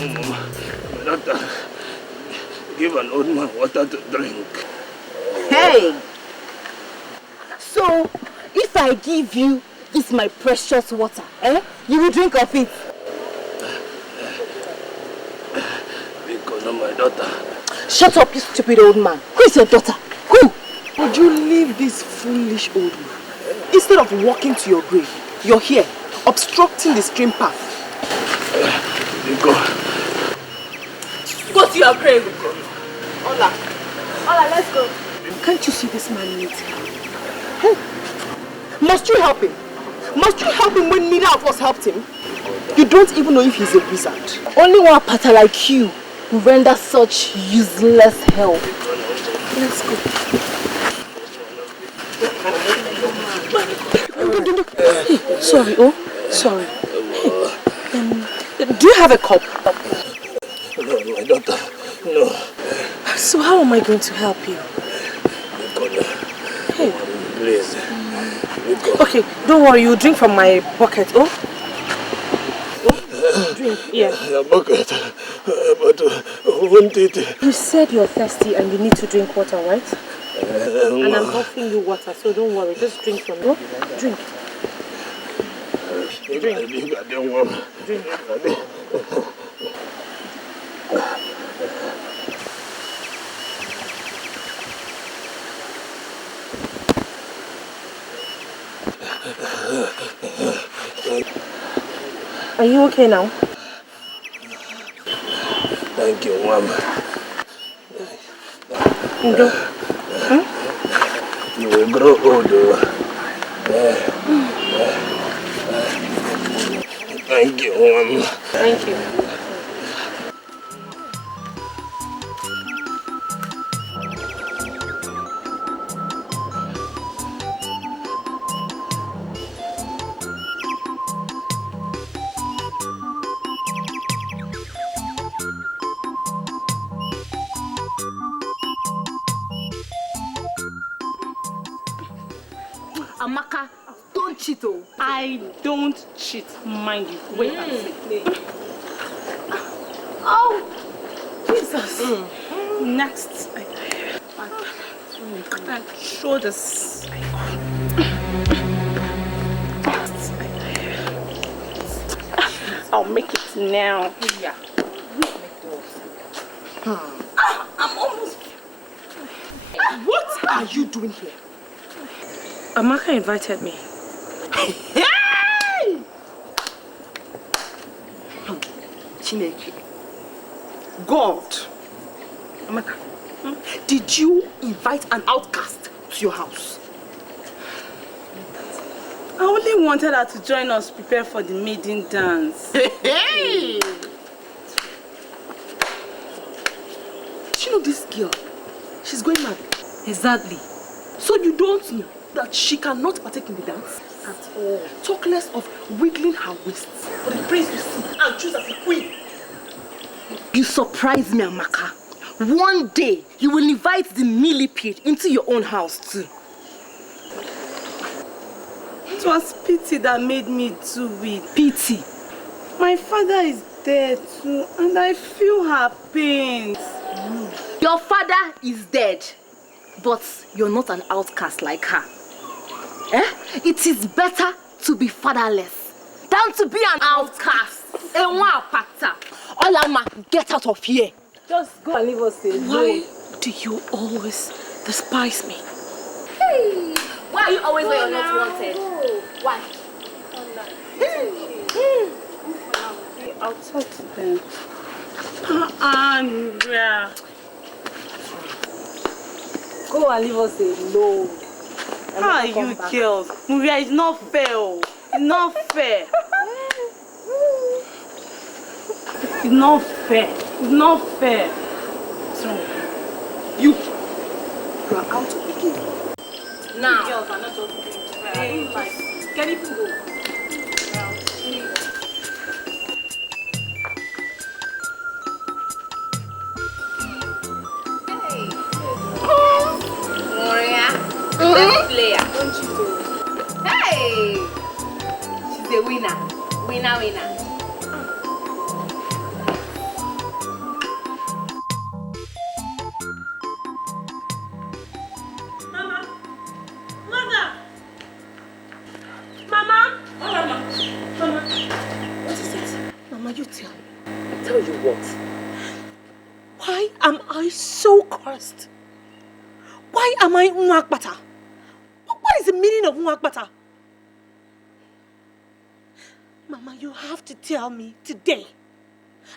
Doctor, give an old man water to drink. Hey! So, if I give you this my precious water, you will drink of it? Because of my daughter. Shut up, you stupid old man. Who is your daughter? Who? Would you leave this foolish old man? Instead of walking to your grave, you're here, obstructing the stream path. Go to your grave. Ola, let's go. Can't you see this man needs help? Hey. Must you help him? Must you help him when neither of us helped him? You don't even know if he's a wizard. Only one pata like you will render such useless help. Let's go. Sorry, sorry. Do you have a cup? No, my daughter, no. So how am I going to help you? Hey. Please. Okay, don't worry, you drink from my bucket, drink, yeah. Your bucket, but won't it? You said you're thirsty and you need to drink water, right? And I'm offering you water, so don't worry, just drink from it. Drink. Drink. I don't want. Drink. Are you okay now? Thank you, Mom. You will grow older. Thank you, Mom. Thank you. Amaka, don't cheat, oh. I don't cheat, mind you. Wait and see. Oh, Jesus. Next, and shoulders. I'll make it now. Yeah. I'm almost. What are you doing here? Amaka invited me. Hey! Chineke. God. Amaka, did you invite an outcast to your house? I only wanted her to join us prepare for the maiden dance. Hey! You know this girl? She's going mad. Exactly. So you don't know that she cannot partake in the dance at all. Talk less of wiggling her waists for the prince to see and choose as a queen. You surprise me, Amaka. One day, you will invite the millipede into your own house too. It was pity that made me do it. Pity. My father is dead too, and I feel her pain. Your father is dead, but you're not an outcast like her. It is better to be fatherless than to be an outcast. Olama, get out of here. Just go and leave us alone. Why do you always despise me? Hey! Why are you always where you're not wanted? Why? I'll talk to them. Andrea. Go and leave us alone. How are you girls? Maria, it's not fair. It's not fair. It's not fair. It's not fair. So, you are out of the game. Now. Girls are not just doing fair. Can you go? Maria, best player. Don't you do? Hey! She's a winner. Winner. tell you what. Why am I so cursed? Why am I Nwakbata? What is the meaning of Nwakbata? Mama, you have to tell me today.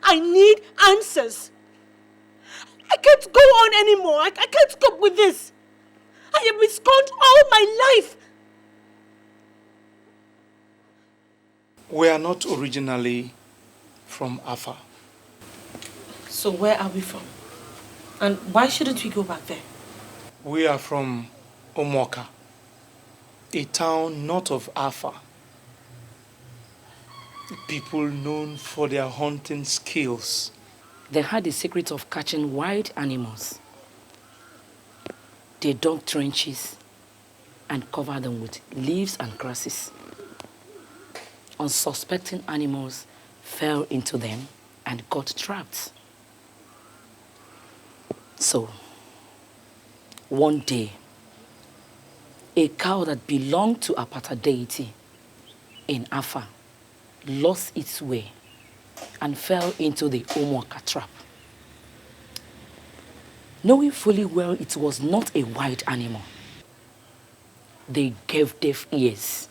I need answers. I can't go on anymore. I can't cope with this. I have been scorned all my life. We are not originally from Afa. So where are we from? And why shouldn't we go back there? We are from Omoka, a town north of Afa. People known for their hunting skills. They had the secret of catching wild animals. They dug trenches and covered them with leaves and grasses. Unsuspecting animals fell into them and got trapped. So, one day, a cow that belonged to a Apata deity in Afa lost its way and fell into the Omoka trap. Knowing fully well it was not a wild animal, they gave deaf ears,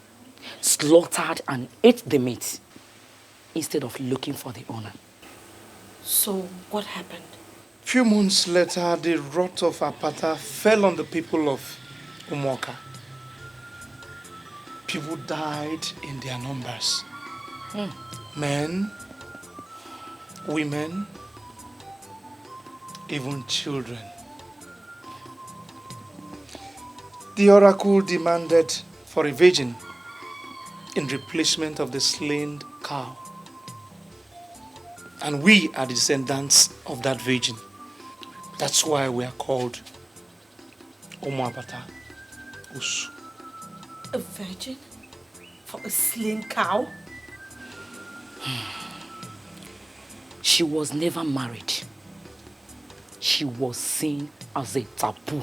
slaughtered and ate the meat instead of looking for the owner. So what happened? Few months later, the wrath of Apata fell on the people of Omoka. People died in their numbers. Men, women, even children. The oracle demanded for a virgin in replacement of the slain cow. And we are the descendants of that virgin. That's why we are called Omoabata Usu. A virgin? For a slain cow? She was never married. She was seen as a taboo.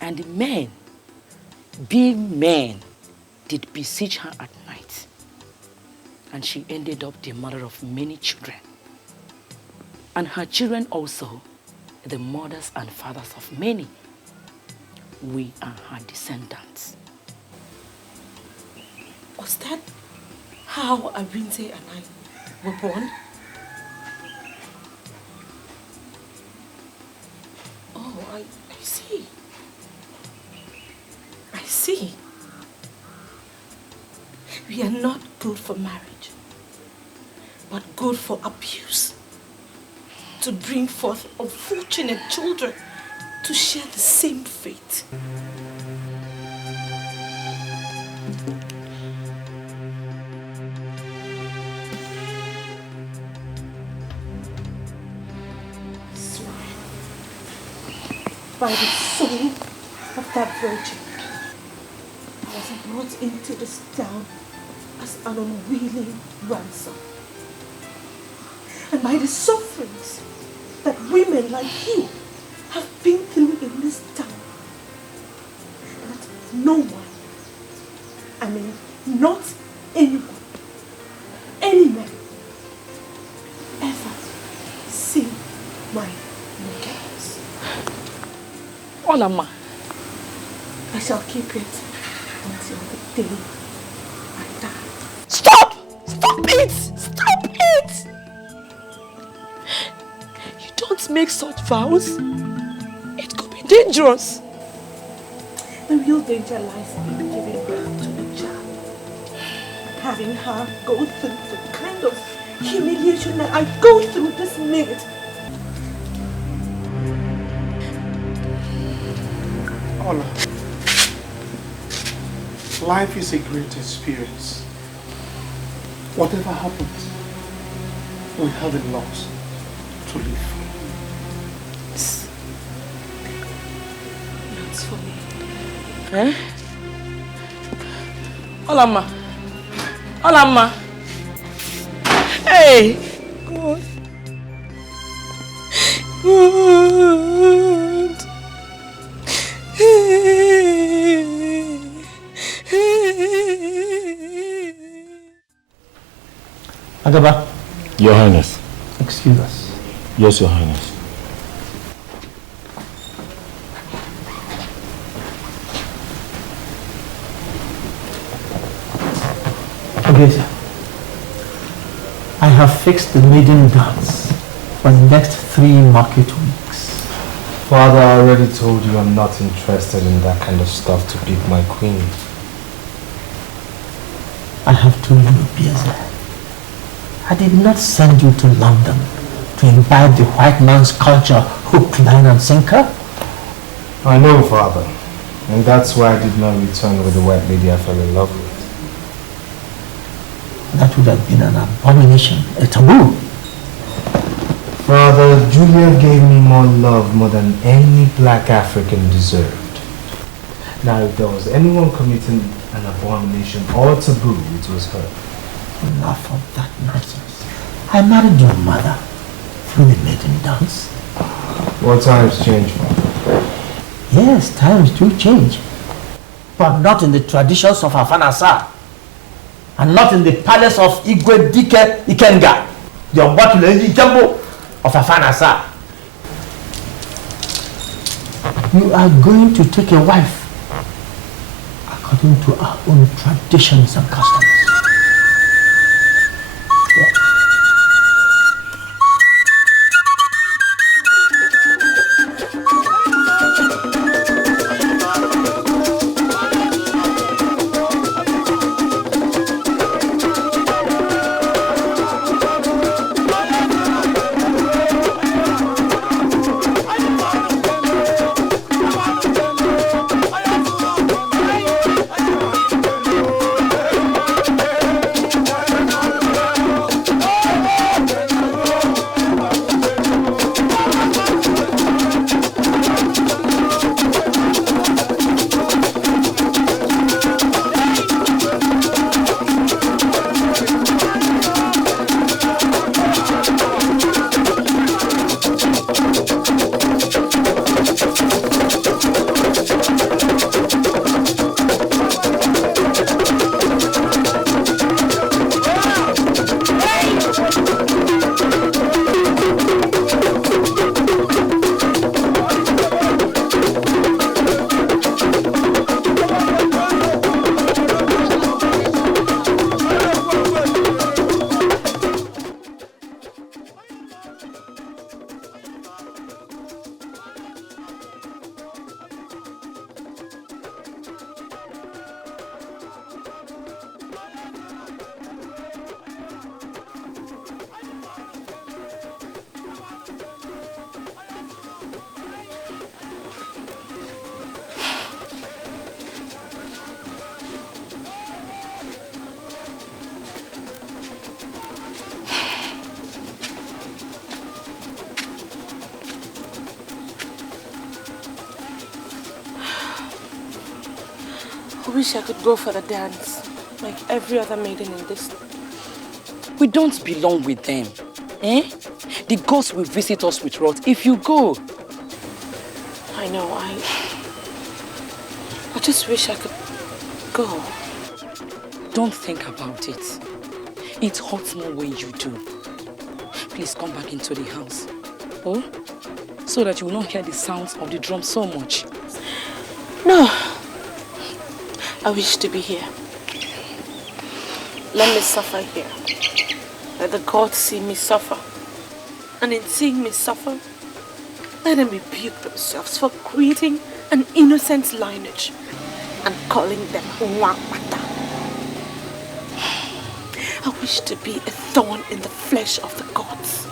And the men, being men, did besiege her at night. And she ended up the mother of many children. And her children also, the mothers and fathers of many. We are her descendants. Was that how Abinte and I were born? Oh, I see. I see. We are not good for marriage, but good for abuse. To bring forth unfortunate children to share the same fate. By the soul of that virgin, I was brought into this town as an unwilling ransom. And by the sufferings that women like you have been through in this town, that no one, I mean not anyone, any man, ever see my nakedness. Olama. I shall keep it until the day I die. Stop! Stop it! Stop it! You don't make such vows. It could be dangerous. The real danger lies in giving birth to a child. Having her go through the kind of humiliation that I go through this minute. Ola, life is a great experience. Whatever happens, we have a lot to live for. That's for me. Eh? Olama. Olama. Hey! God. God. Agaba, Your Highness. Excuse us. Yes, Your Highness. Okay, sir. I have fixed the maiden dance for the next 3 market weeks. Father, I already told you I'm not interested in that kind of stuff to pick my queen. I have told you, Biaza. I did not send you to London to imbibe the white man's culture, hook, line and sinker. I know, Father. And that's why I did not return with the white lady I fell in love with. That would have been an abomination, a taboo. Father, Julia gave me more love more than any black African deserved. Now, if there was anyone committing an abomination or taboo, it was her. Enough of that nonsense. I married your mother through the maiden dance. What times change, Father? Yes, times do change. But not in the traditions of Afanasa. And not in the palace of Igwe Dike Ikenga, the Ombatule Temple of Afanasa. You are going to take a wife according to our own traditions and customs. I wish I could go for the dance, like every other maiden in this. We don't belong with them. Eh? The ghosts will visit us with wrath if you go. I know, I just wish I could go. Don't think about it. It hurts more when you do. Please come back into the house. Oh? So that you will not hear the sounds of the drum so much. No. I wish to be here. Let me suffer here. Let the gods see me suffer. And in seeing me suffer, let them rebuke themselves for creating an innocent lineage and calling them Nwapata. I wish to be a thorn in the flesh of the gods.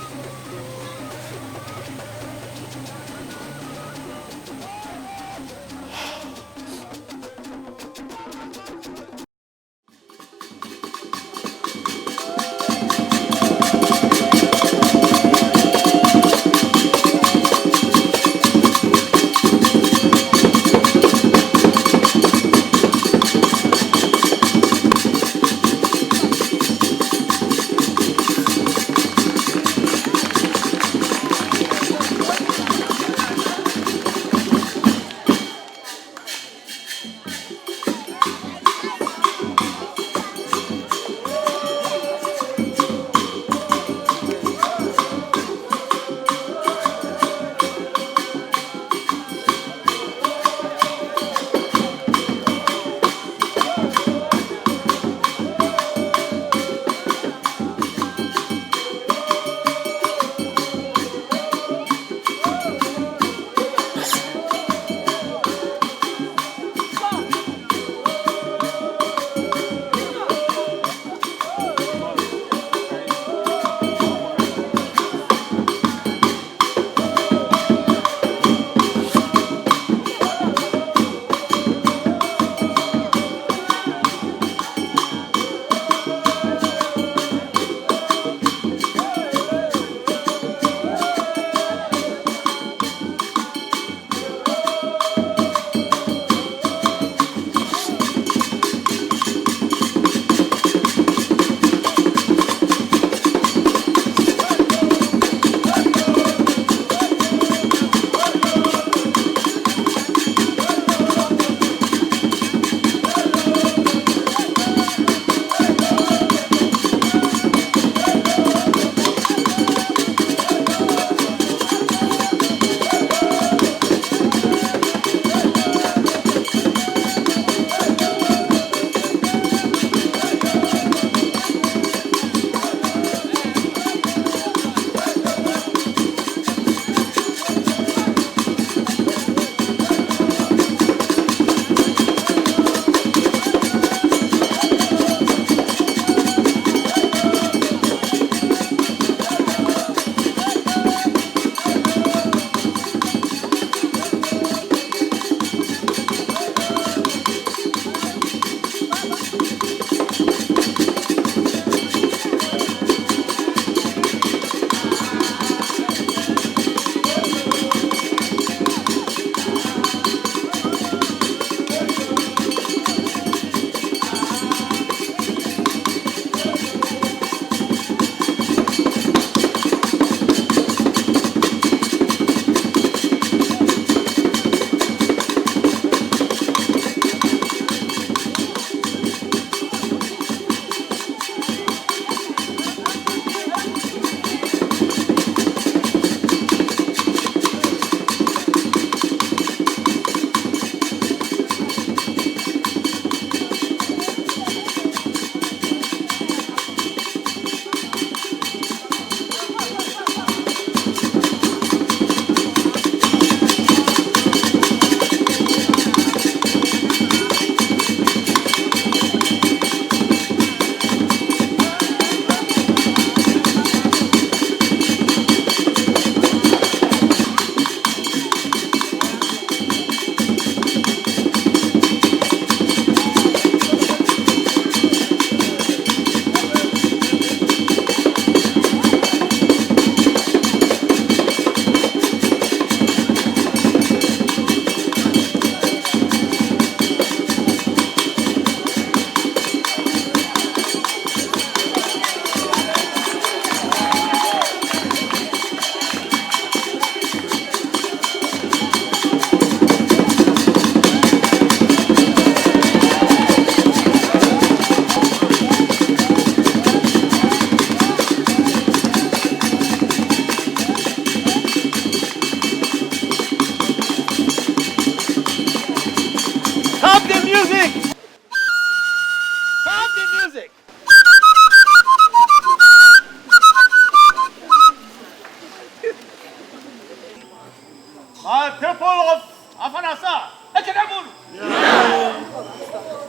people of Afanasa. Ekenemunu. Yeah.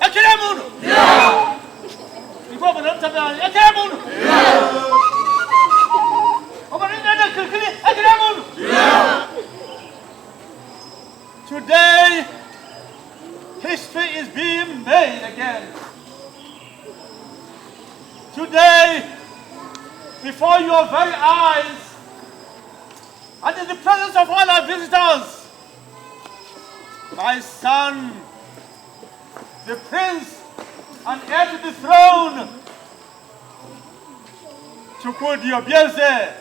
Ekenemunu. Yeah. Ekenemunu. Yeah. Today, history is being made again. Today, before your very eyes, and in the presence of all our visitors, my son, the prince and heir to the throne, Chukwudi Obieze,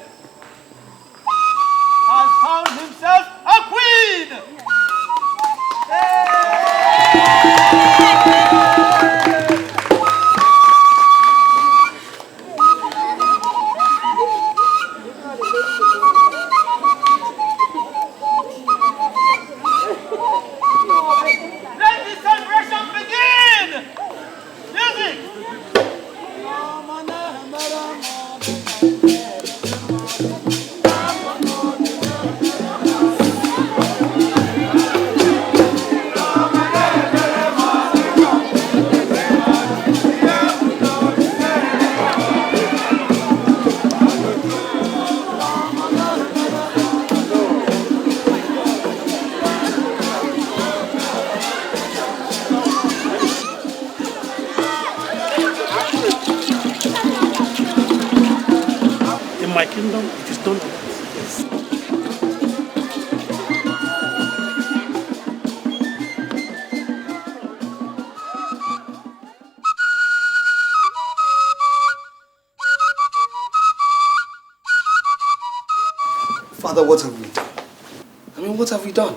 has found himself a queen! Let the celebration begin! Music! In my kingdom, it is done. Father, what have we done? I mean, what have we done?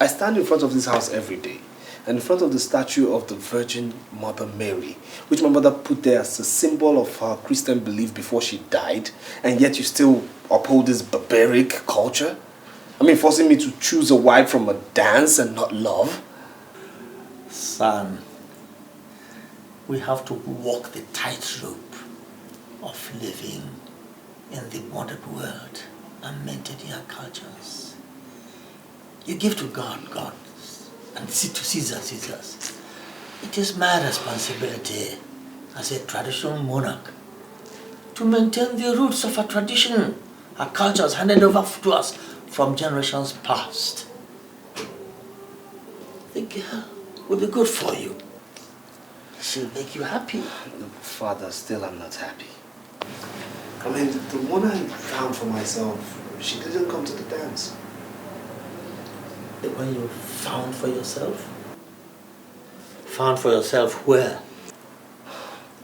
I stand in front of this house every day, and in front of the statue of the Virgin Mother Mary, which my mother put there as a symbol of her Christian belief before she died, and yet you still uphold this barbaric culture? I mean, forcing me to choose a wife from a dance and not love? Son, we have to walk the tightrope of living in the modern world and maintaining our cultures. You give to God, God, and to Caesar, Caesar's. It is my responsibility as a traditional monarch to maintain the roots of our tradition, our cultures handed over to us from generations past. The girl will be good for you. She'll make you happy. Father, still I'm not happy. I mean, the one I found for myself, she didn't come to the dance. The one you found for yourself? Found for yourself where?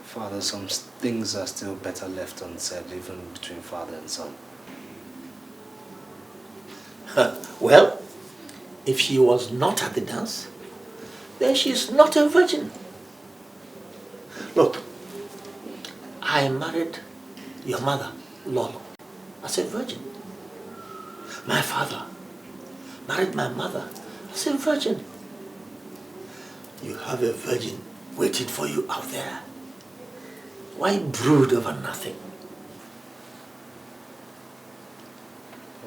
Father, some things are still better left unsaid, even between father and son. Well, if she was not at the dance, then she's not a virgin. Look, I married your mother, Lolo, as a virgin. My father married my mother as a virgin. You have a virgin waiting for you out there. Why brood over nothing?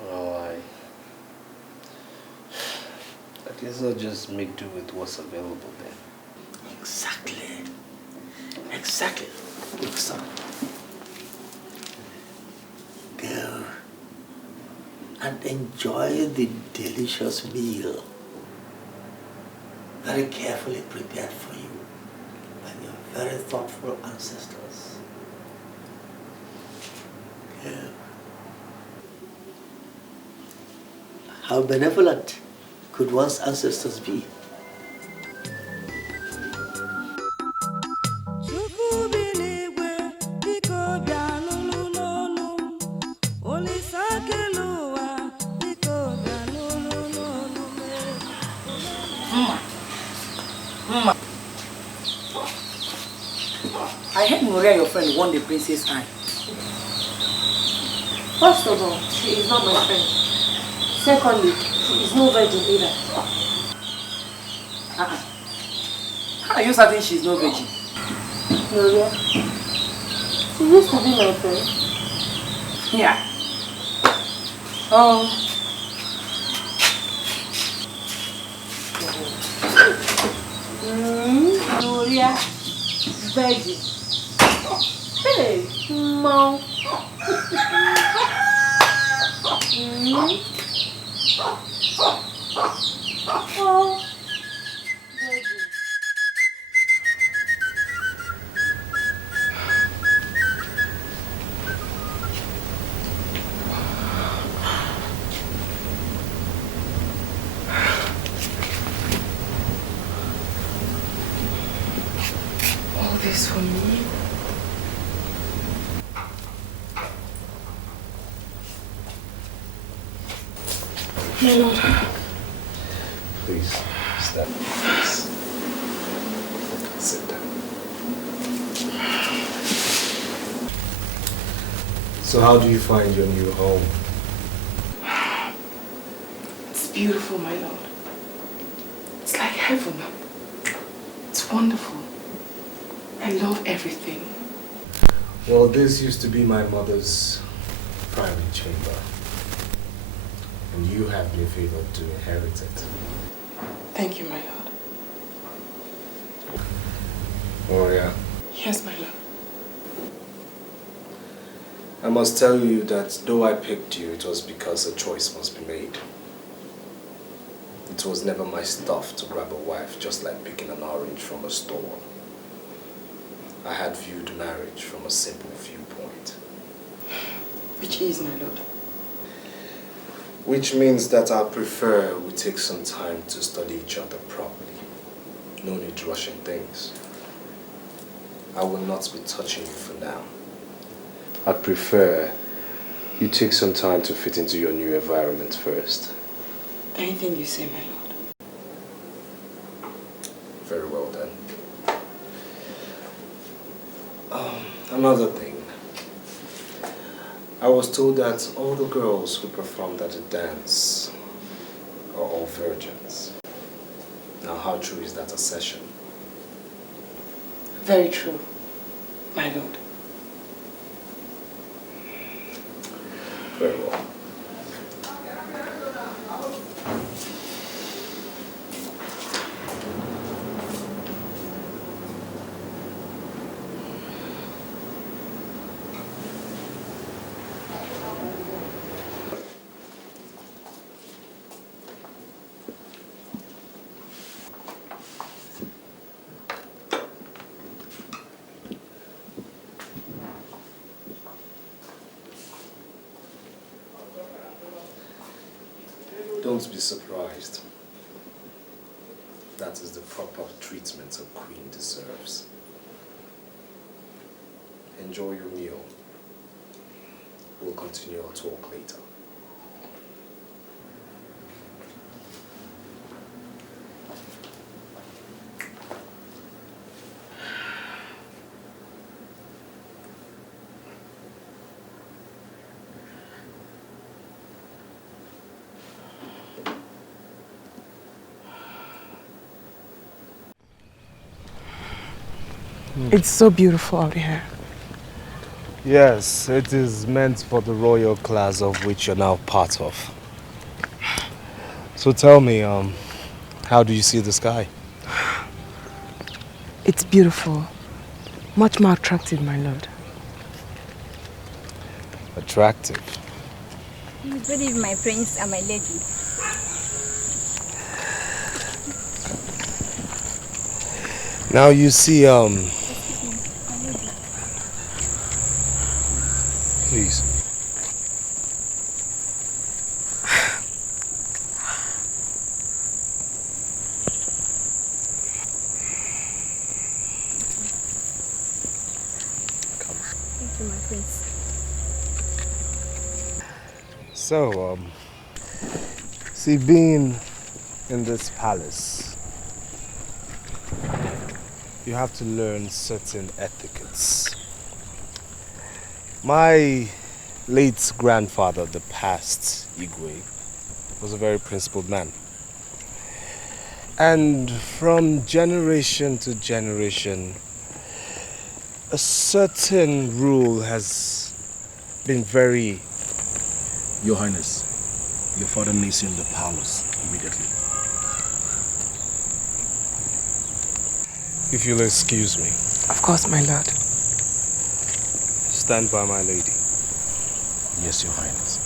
Oh, I guess I'll just make do with what's available then. Exactly. Exactly. Look, son. Go and enjoy the delicious meal very carefully prepared for you by your very thoughtful ancestors. Go. How benevolent could one's ancestors be? I heard Maria, your friend, won the princess eye. First of all, she is not my friend. Secondly, she is no virgin either. How are you certain she's no virgin? Maria, she used to be my friend. Yeah. Oh. Gloria, veggie. Hey, mom. Oh. All this for me? My lord. Please, stand. Please. Sit down. So how do you find your new home? It's beautiful, my lord. It's like heaven. It's wonderful. I love everything. Well, this used to be my mother's private chamber. And you have been favored to inherit it. Thank you, my lord. Gloria, Yes, my lord. I must tell you that though I picked you, it was because a choice must be made. It was never my stuff to grab a wife just like picking an orange from a store. I had viewed marriage from a simple viewpoint. Which is, my lord? Which means that I prefer we take some time to study each other properly. No need rushing things. I will not be touching you for now. I'd prefer you take some time to fit into your new environment first. Anything you say, my lord. Very well then. Another thing. I was told that all the girls who performed at the dance are all virgins. Now, how true is that assertion? Very true, my lord. Very well. Don't be surprised. That is the proper treatment a queen deserves. Enjoy your meal. We'll continue our talk later. It's so beautiful out here. Yes, it is meant for the royal class of which you're now part of. So tell me, how do you see the sky? It's beautiful. Much more attractive, my lord. Attractive? Good evening, my prince and my lady. Now you see, please. Come. Thank you, my prince. So, see, being in this palace, you have to learn certain etiquettes. My late grandfather, the past Igwe, was a very principled man. And from generation to generation, a certain rule has been very... Your Highness, your father needs you in the palace immediately. If you'll excuse me. Of course, my lord. Stand by my lady. Yes, Your Highness.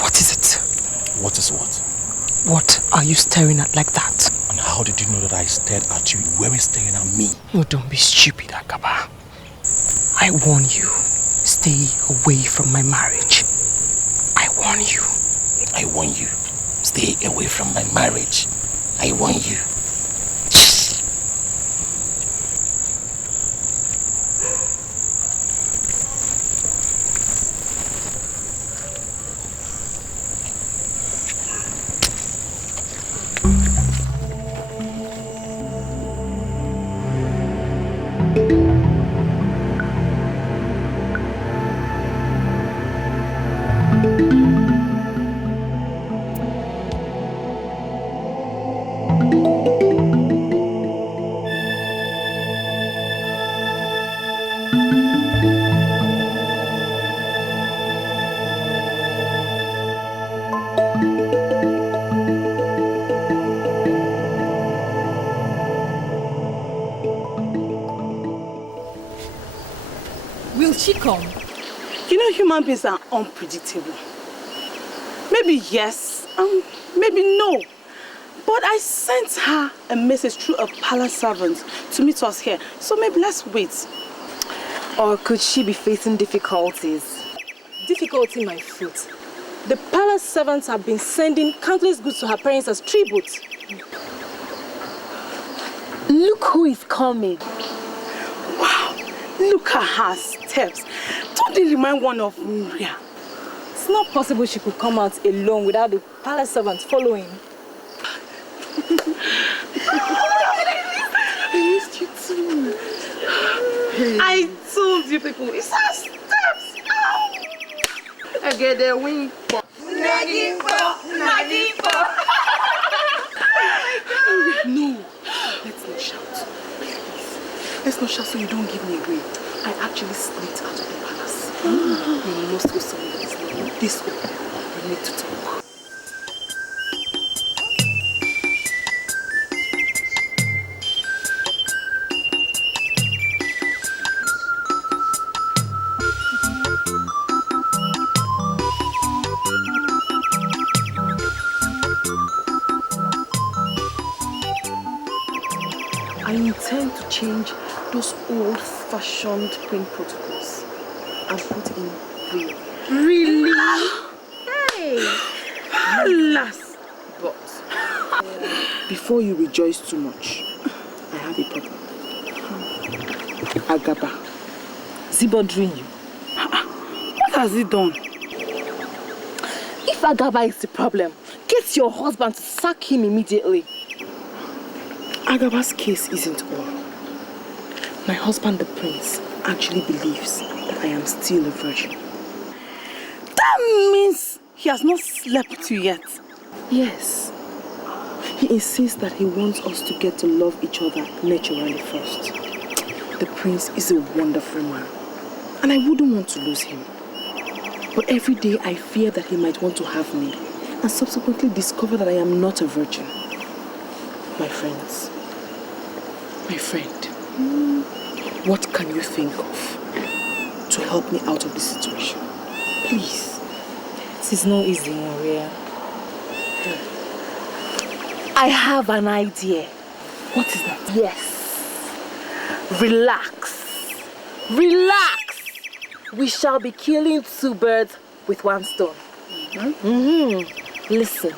What is it? What is what? What are you staring at like that? And how did you know that I stared at you? You weren't staring at me. Oh, don't be stupid, Agaba. I warn you, stay away from my marriage. I warn you. I warn you. Stay away from my marriage. I warn you. Will she come? You know, human beings are unpredictable. Maybe yes, maybe no. But I sent her a message through a palace servant to meet us here. So maybe let's wait. Or could she be facing difficulties? Difficulty, my foot. The palace servants have been sending countless goods to her parents as tribute. Look who is coming. Wow, look at her steps. Don't they remind one of Maria? It's not possible she could come out alone without the palace servants following. I missed you too. I told you people, it's her steps. I get the wing. No, let's not shout. Please. Let's not shout so you don't give me away. I actually slipped out of the palace. We must go somewhere that is not this way. We need to talk. I intend to change those old-fashioned queen protocols and put in real. Really? Hey! Alas, but before you rejoice too much, I have a problem. Agaba, is he bothering you? What has he done? If Agaba is the problem, get your husband to sack him immediately. Agaba's case isn't all. My husband, the prince, actually believes that I am still a virgin. That means he has not slept with you yet. Yes. He insists that he wants us to get to love each other naturally first. The prince is a wonderful man, and I wouldn't want to lose him. But every day I fear that he might want to have me, and subsequently discover that I am not a virgin. My friends, my friend, what can you think of to help me out of this situation? Please. This is not easy, Maria. I have an idea. What is that? Yes. Relax. Relax. We shall be killing two birds with one stone. Listen,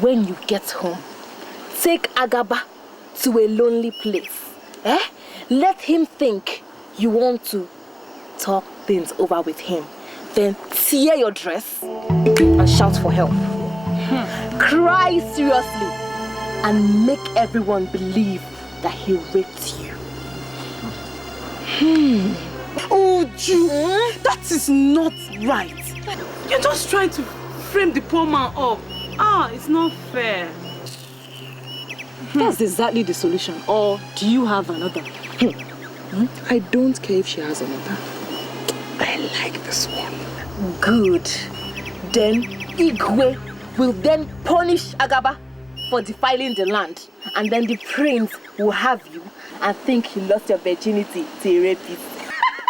when you get home, take Agaba to a lonely place. Let him think you want to talk things over with him. Then tear your dress and shout for help. Cry seriously and make everyone believe that he raped you. Oh, Ju, that is not right. You're just trying to frame the poor man up. It's not fair. That's exactly the solution. Or do you have another? I don't care if she has another. like this one. Good. Then Igwe will then punish Agaba for defiling the land. And then the prince will have you and think he lost your virginity to a rapist.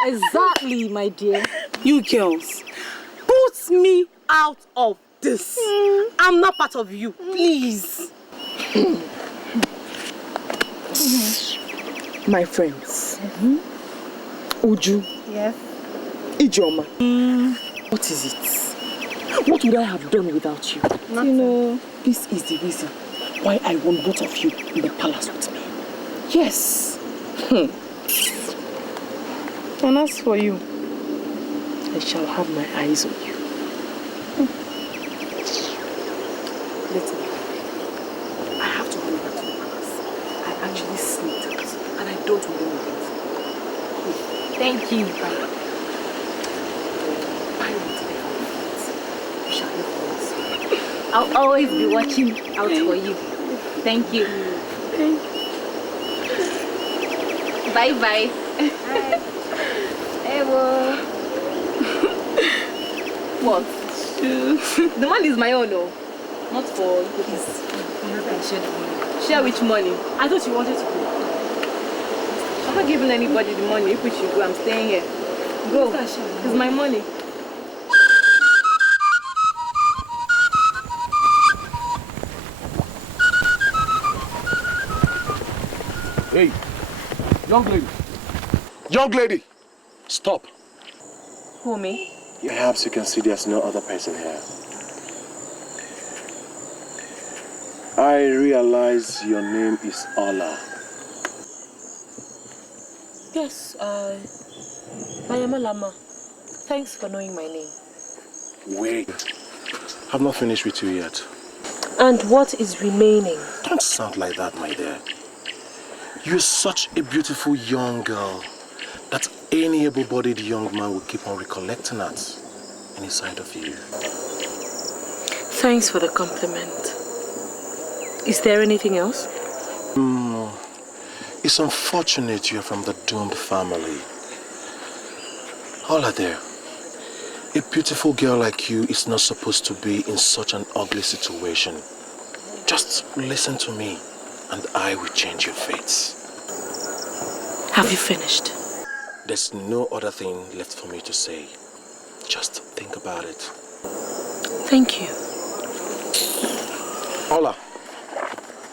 Exactly, my dear. You girls, put me out of this. I'm not part of you, please. My friends, Uju, Yes. Ijoma, what is it? What would I have done without you? Nothing. You know, this is the reason why I want both of you in the palace with me. Yes. And as for you, I shall have my eyes on you. Let me. I have to run back to the palace. I actually sneaked out, and I don't want them to Thank you. I want to be You shall never miss. I'll always be watching out for you. Thank you. Bye bye. Bye. Ewo. What? The money is my own, no? Not for you. Share which money? I thought you wanted to go. I'm not giving anybody the money. If we should go, I'm staying here. Go. It's my money. Hey, young lady. Young lady, stop. Who, me? Perhaps you can see there's no other person here. I realize your name is Ola. Yes, I am a Lama. Thanks for knowing my name. Wait, I've not finished with you yet. And what is remaining? Don't sound like that, my dear. You're such a beautiful young girl that any able-bodied young man will keep on recollecting at any sight of you. Thanks for the compliment. Is there anything else? It's unfortunate you're from the doomed family. Ola there, a beautiful girl like you is not supposed to be in such an ugly situation. Just listen to me and I will change your fates. Have you finished? There's no other thing left for me to say. Just think about it. Thank you. Ola!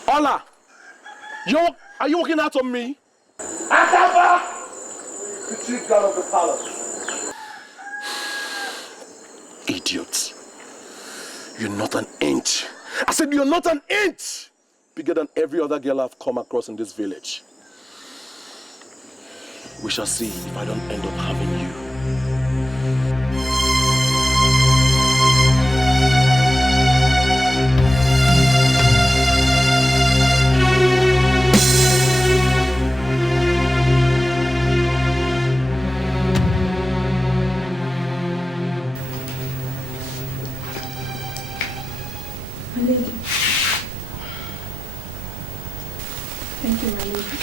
Ola! Are you walking out on me? Akaba! The chief guard of the palace. Idiot. You're not an inch. I said you're not an inch bigger than every other girl I've come across in this village. We shall see if I don't end up having you. Thank you, my lady.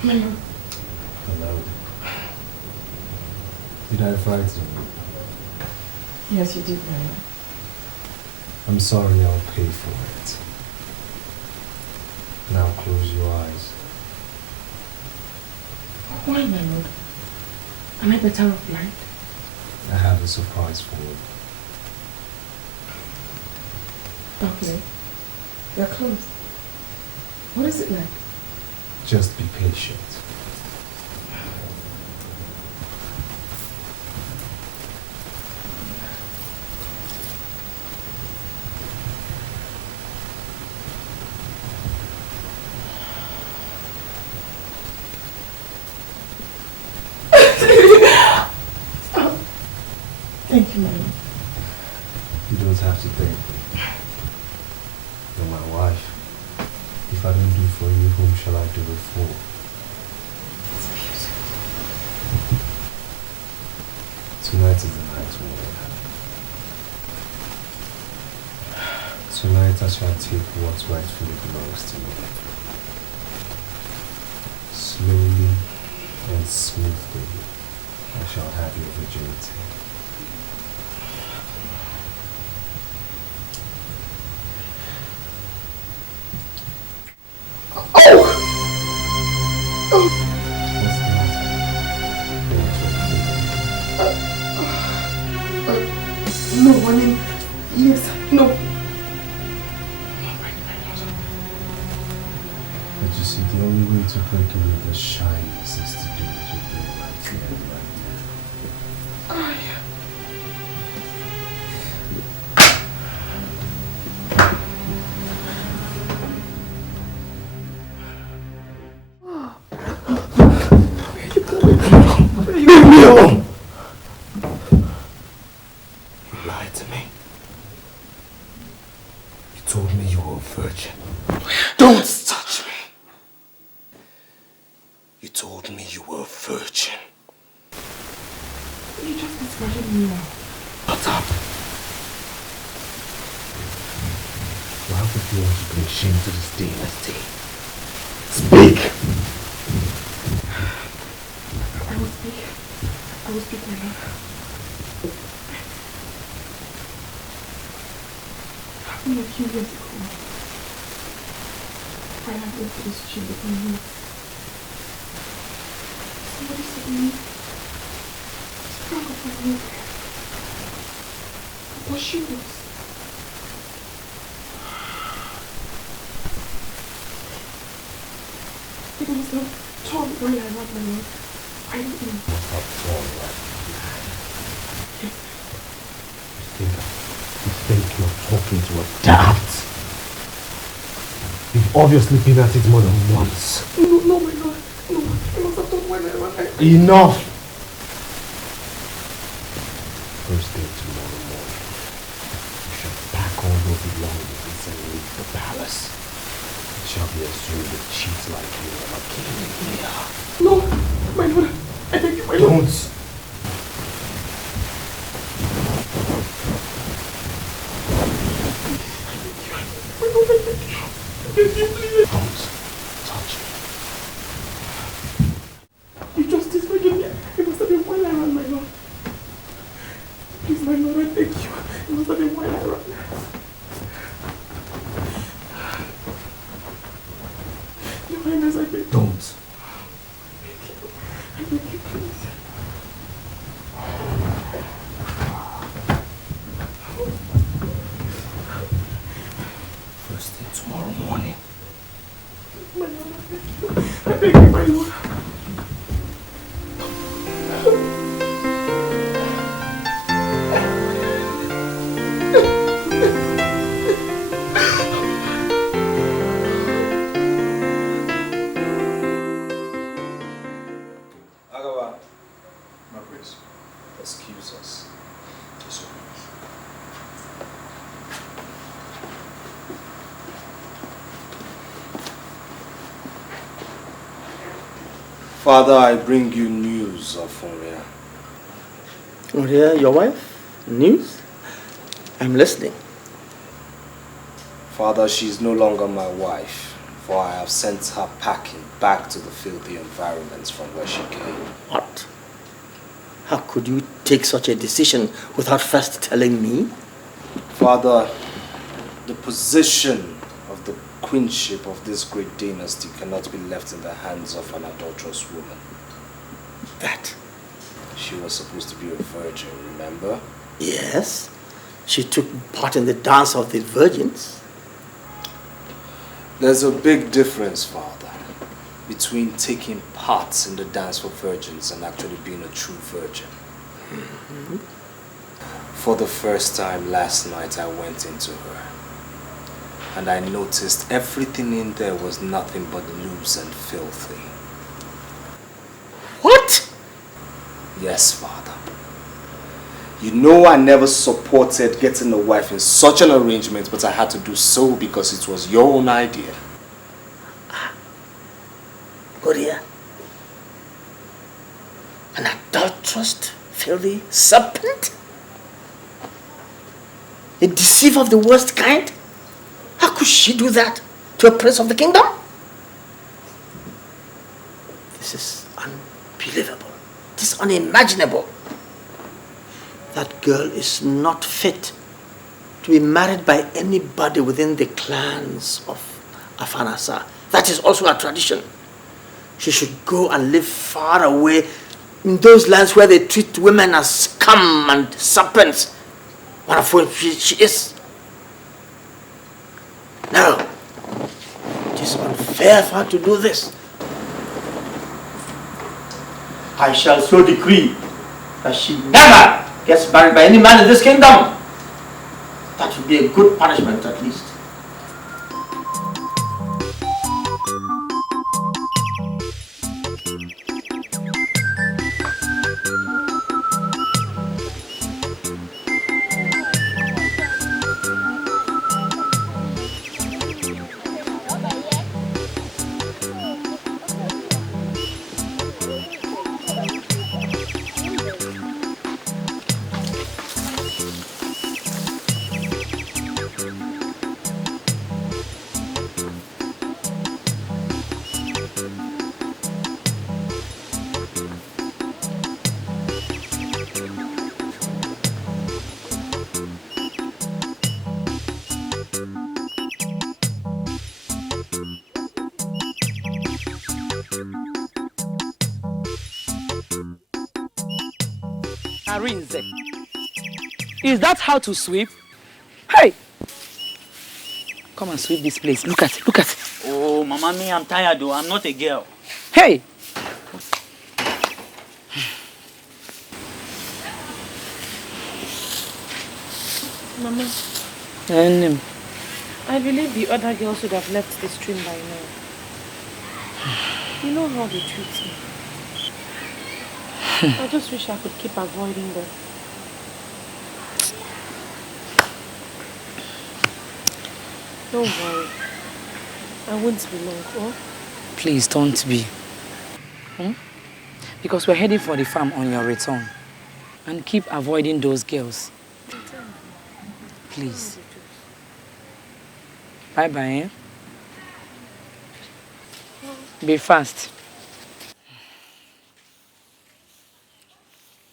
Hello. Did I frighten you? Yes, you did, my lord. I'm sorry, I'll pay for it. Now close your eyes. Why, my lord? Am I better off blind? I have a surprise for you. Okay. They're closed. What is it like? Just be patient. If I don't do for you, whom shall I do it for? Tonight is the night when we're happy. Tonight I shall take what rightfully belongs to me. Slowly and smoothly, I shall have your virginity. No, I mean, yes, no. But you see, the only way to break away the shyness is to do what you're doing right here and right now. Leave me alone! You lied to me. You told me you were a virgin. Don't touch me! You told me you were a virgin. You just discarded me now. Shut up! Why would you want to bring shame to this dynasty? Speak! I will speak, my love. Happened a few years ago. I went to this gym with my niece. Somebody said to me, sprang up my milk. What she was. It was the torn boy I love, my love. I don't know. Not torn right now. You think you're talking to a dad? You've obviously been at it more than once. No, my lord. No, I must have done when I Enough! First thing tomorrow morning, you shall pack all your belongings and leave the palace. It shall be assumed that cheats like you never came in here. No, my lord. I beg you, my lord. Don't! Don't touch me. You just disregarded me. It must have been while I ran, my lord. Please, my lord, I beg you. It must have been while I ran. Your Highness, I beg you. Don't. I beg you, please. First thing tomorrow morning. My lord, I beg you. I beg you, my lord. Excuse us. Yes, sir. Father, I bring you news of Oria. Oria, your wife? News? I'm listening. Father, she is no longer my wife, for I have sent her packing back to the filthy environments from where she came. What? How could you take such a decision without first telling me? Father, the position of the queenship of this great dynasty cannot be left in the hands of an adulterous woman. That? She was supposed to be a virgin, remember? Yes. She took part in the dance of the virgins. There's a big difference, Father, between taking part in the dance for virgins and actually being a true virgin. Mm-hmm. For the first time last night, I went into her. And I noticed everything in there was nothing but loose and filthy. What? Yes, Father. You know I never supported getting a wife in such an arrangement, but I had to do so because it was your own idea. warrior, an adulterous, filthy serpent, a deceiver of the worst kind. How could she do that to a prince of the kingdom? This is unbelievable. It is unimaginable. That girl is not fit to be married by anybody within the clans of Afanasa. That is also a tradition. She should go and live far away in those lands where they treat women as scum and serpents, one of whom she is. No, it is unfair for her to do this. I shall so decree that she never gets married by any man in this kingdom. That would be a good punishment at least. Arinze, is that how to sweep? Hey! Come and sweep this place. Look at it, look at it. Oh, Mama, me, I'm tired though. I'm not a girl. Hey! Mama, I believe the other girls should have left the stream by now. You know how they treat me. I just wish I could keep avoiding them. Don't worry. I won't be long, oh? Please don't be. Because we're heading for the farm on your return. And keep avoiding those girls. Please. Bye-bye, eh? Be fast.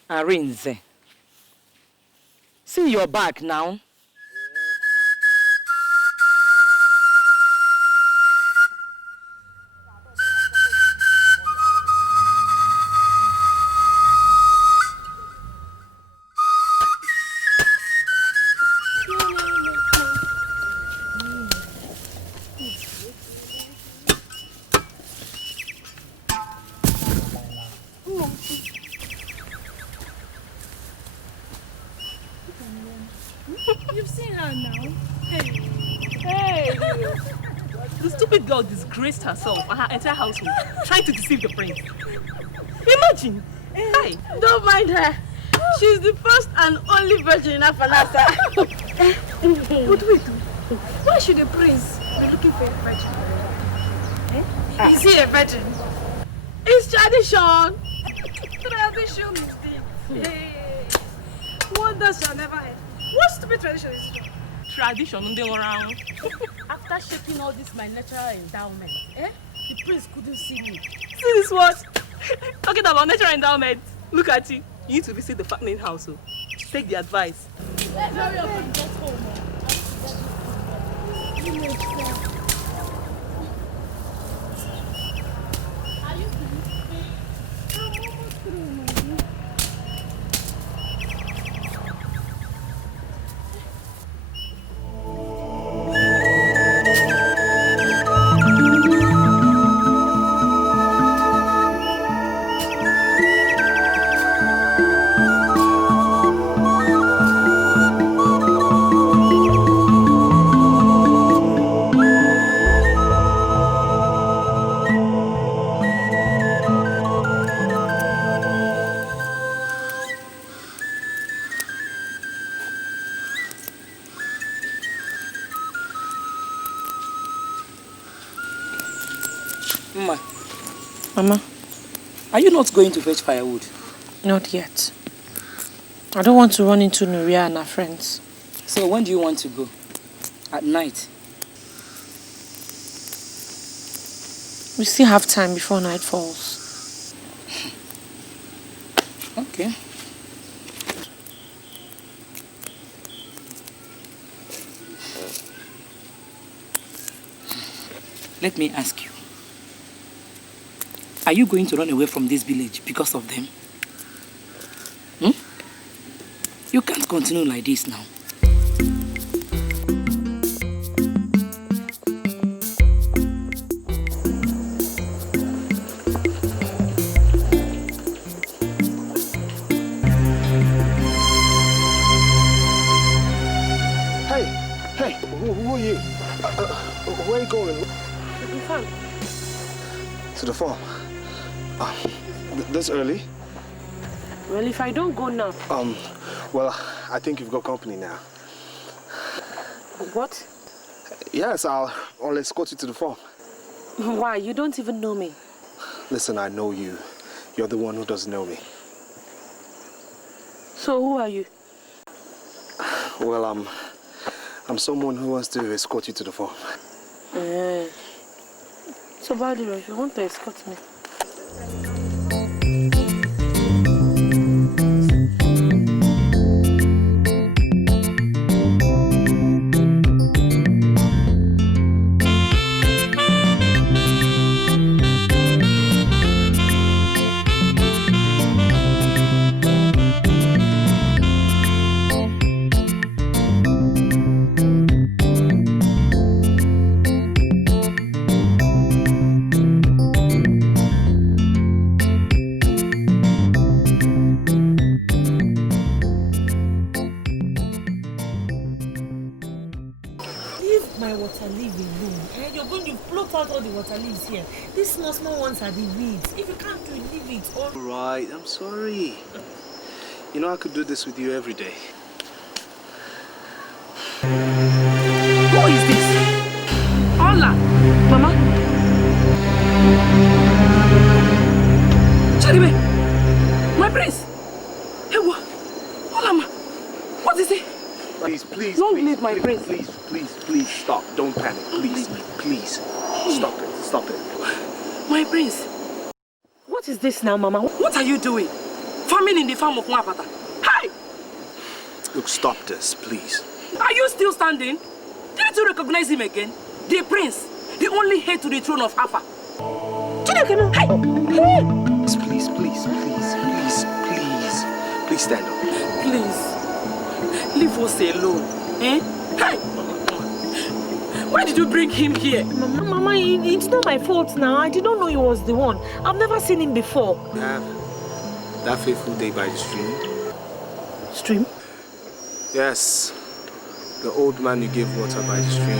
Arinze. See your back now. You've seen her now. Hey! The stupid girl disgraced herself and her entire household, trying to deceive the prince. Imagine! Hey! Don't mind her. She's the first and only virgin in Afanasa. But wait, why should the prince be looking for a virgin? Is he a virgin? It's tradition. Tradition indeed. Wonders shall never end. What stupid tradition is this? Tradition, they around. After shaking all this my natural endowment, the prince couldn't see me. See this what? Talking about natural endowment. Look at you. You need to visit the fattening house. So. Take the advice. Let's hurry up and get home. Are you Mama, are you not going to fetch firewood? Not yet. I don't want to run into Nuria and her friends. So when do you want to go? At night? We still have time before night falls. Okay. Let me ask you. Are you going to run away from this village because of them? You can't continue like this now. Hey, who are you? Where are you going? To the farm. To the farm? This early? Well, if I don't go now. Well, I think you've got company now. What? Yes, I'll escort you to the farm. Why? You don't even know me. Listen, I know you. You're the one who doesn't know me. So who are you? Well, I'm someone who wants to escort you to the farm. So, Badiro, if you want to escort me. These small ones are the weeds. If you can't do it, leave it. All right, I'm sorry. You know I could do this with you every day. Who is this? Hola, Mama. Charibe, my prince. Hey, what? Hola, Ma. What is it? Please, don't leave my prince. Please, stop. Don't panic. Please. Stop it. My prince. What is this now, Mama? What are you doing? Farming in the farm of Mwapata. Hi! Look, stop this, please. Are you still standing? Didn't you recognize him again? The prince, the only heir to the throne of Alpha. Please stand up. Please, leave us alone. Eh? Hey! Why did you bring him here? Mama, it's not my fault now. I didn't know he was the one. I've never seen him before. That fateful day by the stream. Stream? Yes. The old man you gave water by the stream.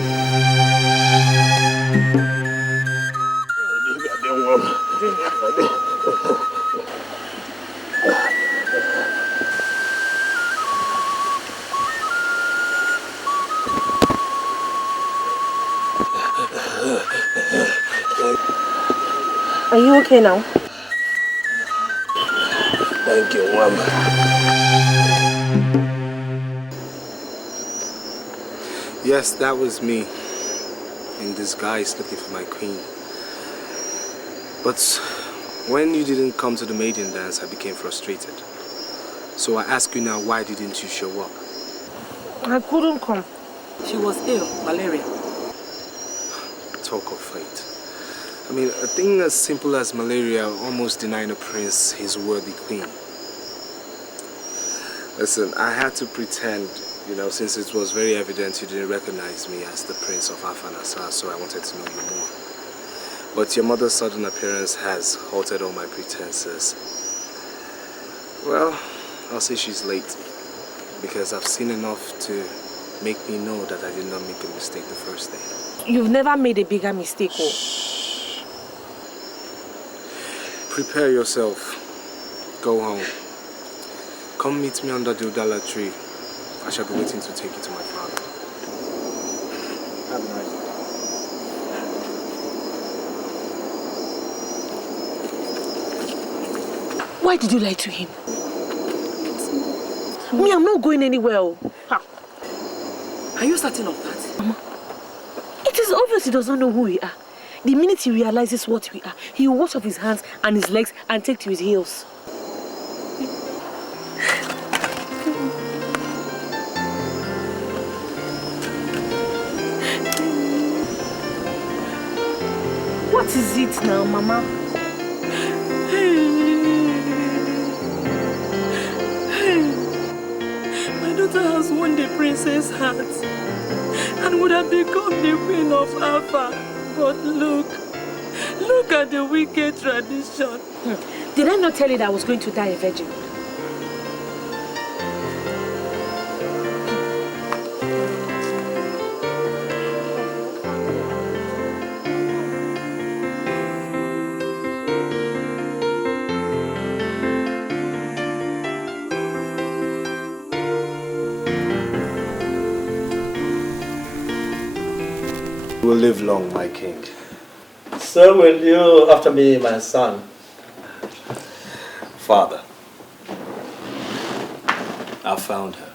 Are you okay now? Thank you, Mama. Yes, that was me. In disguise looking for my queen. But when you didn't come to the maiden dance, I became frustrated. So I ask you now, why didn't you show up? I couldn't come. She was ill, malaria. Talk of fate. I mean, a thing as simple as malaria almost denying a prince his worthy queen. Listen, I had to pretend, since it was very evident you didn't recognize me as the prince of Afanasa, so I wanted to know you more. But your mother's sudden appearance has halted all my pretenses. Well, I'll say she's late, because I've seen enough to make me know that I did not make a mistake the first day. You've never made a bigger mistake, oh. Prepare yourself. Go home. Come meet me under the Udala tree. I shall be waiting to take you to my father. Have a nice day. Why did you lie to him? Me, I'm not going anywhere. Ha. Are you certain of that? Mama, it is obvious he does not know who we are. The minute he realizes what we are, he will wash off his hands and his legs and take to his heels. What is it now, Mama? My daughter has won the princess' heart and would have become the queen of Alpha. But look at the wicked tradition. Did I not tell you that I was going to die a virgin? You will live long, my king. So will you after me, my son. Father, I found her.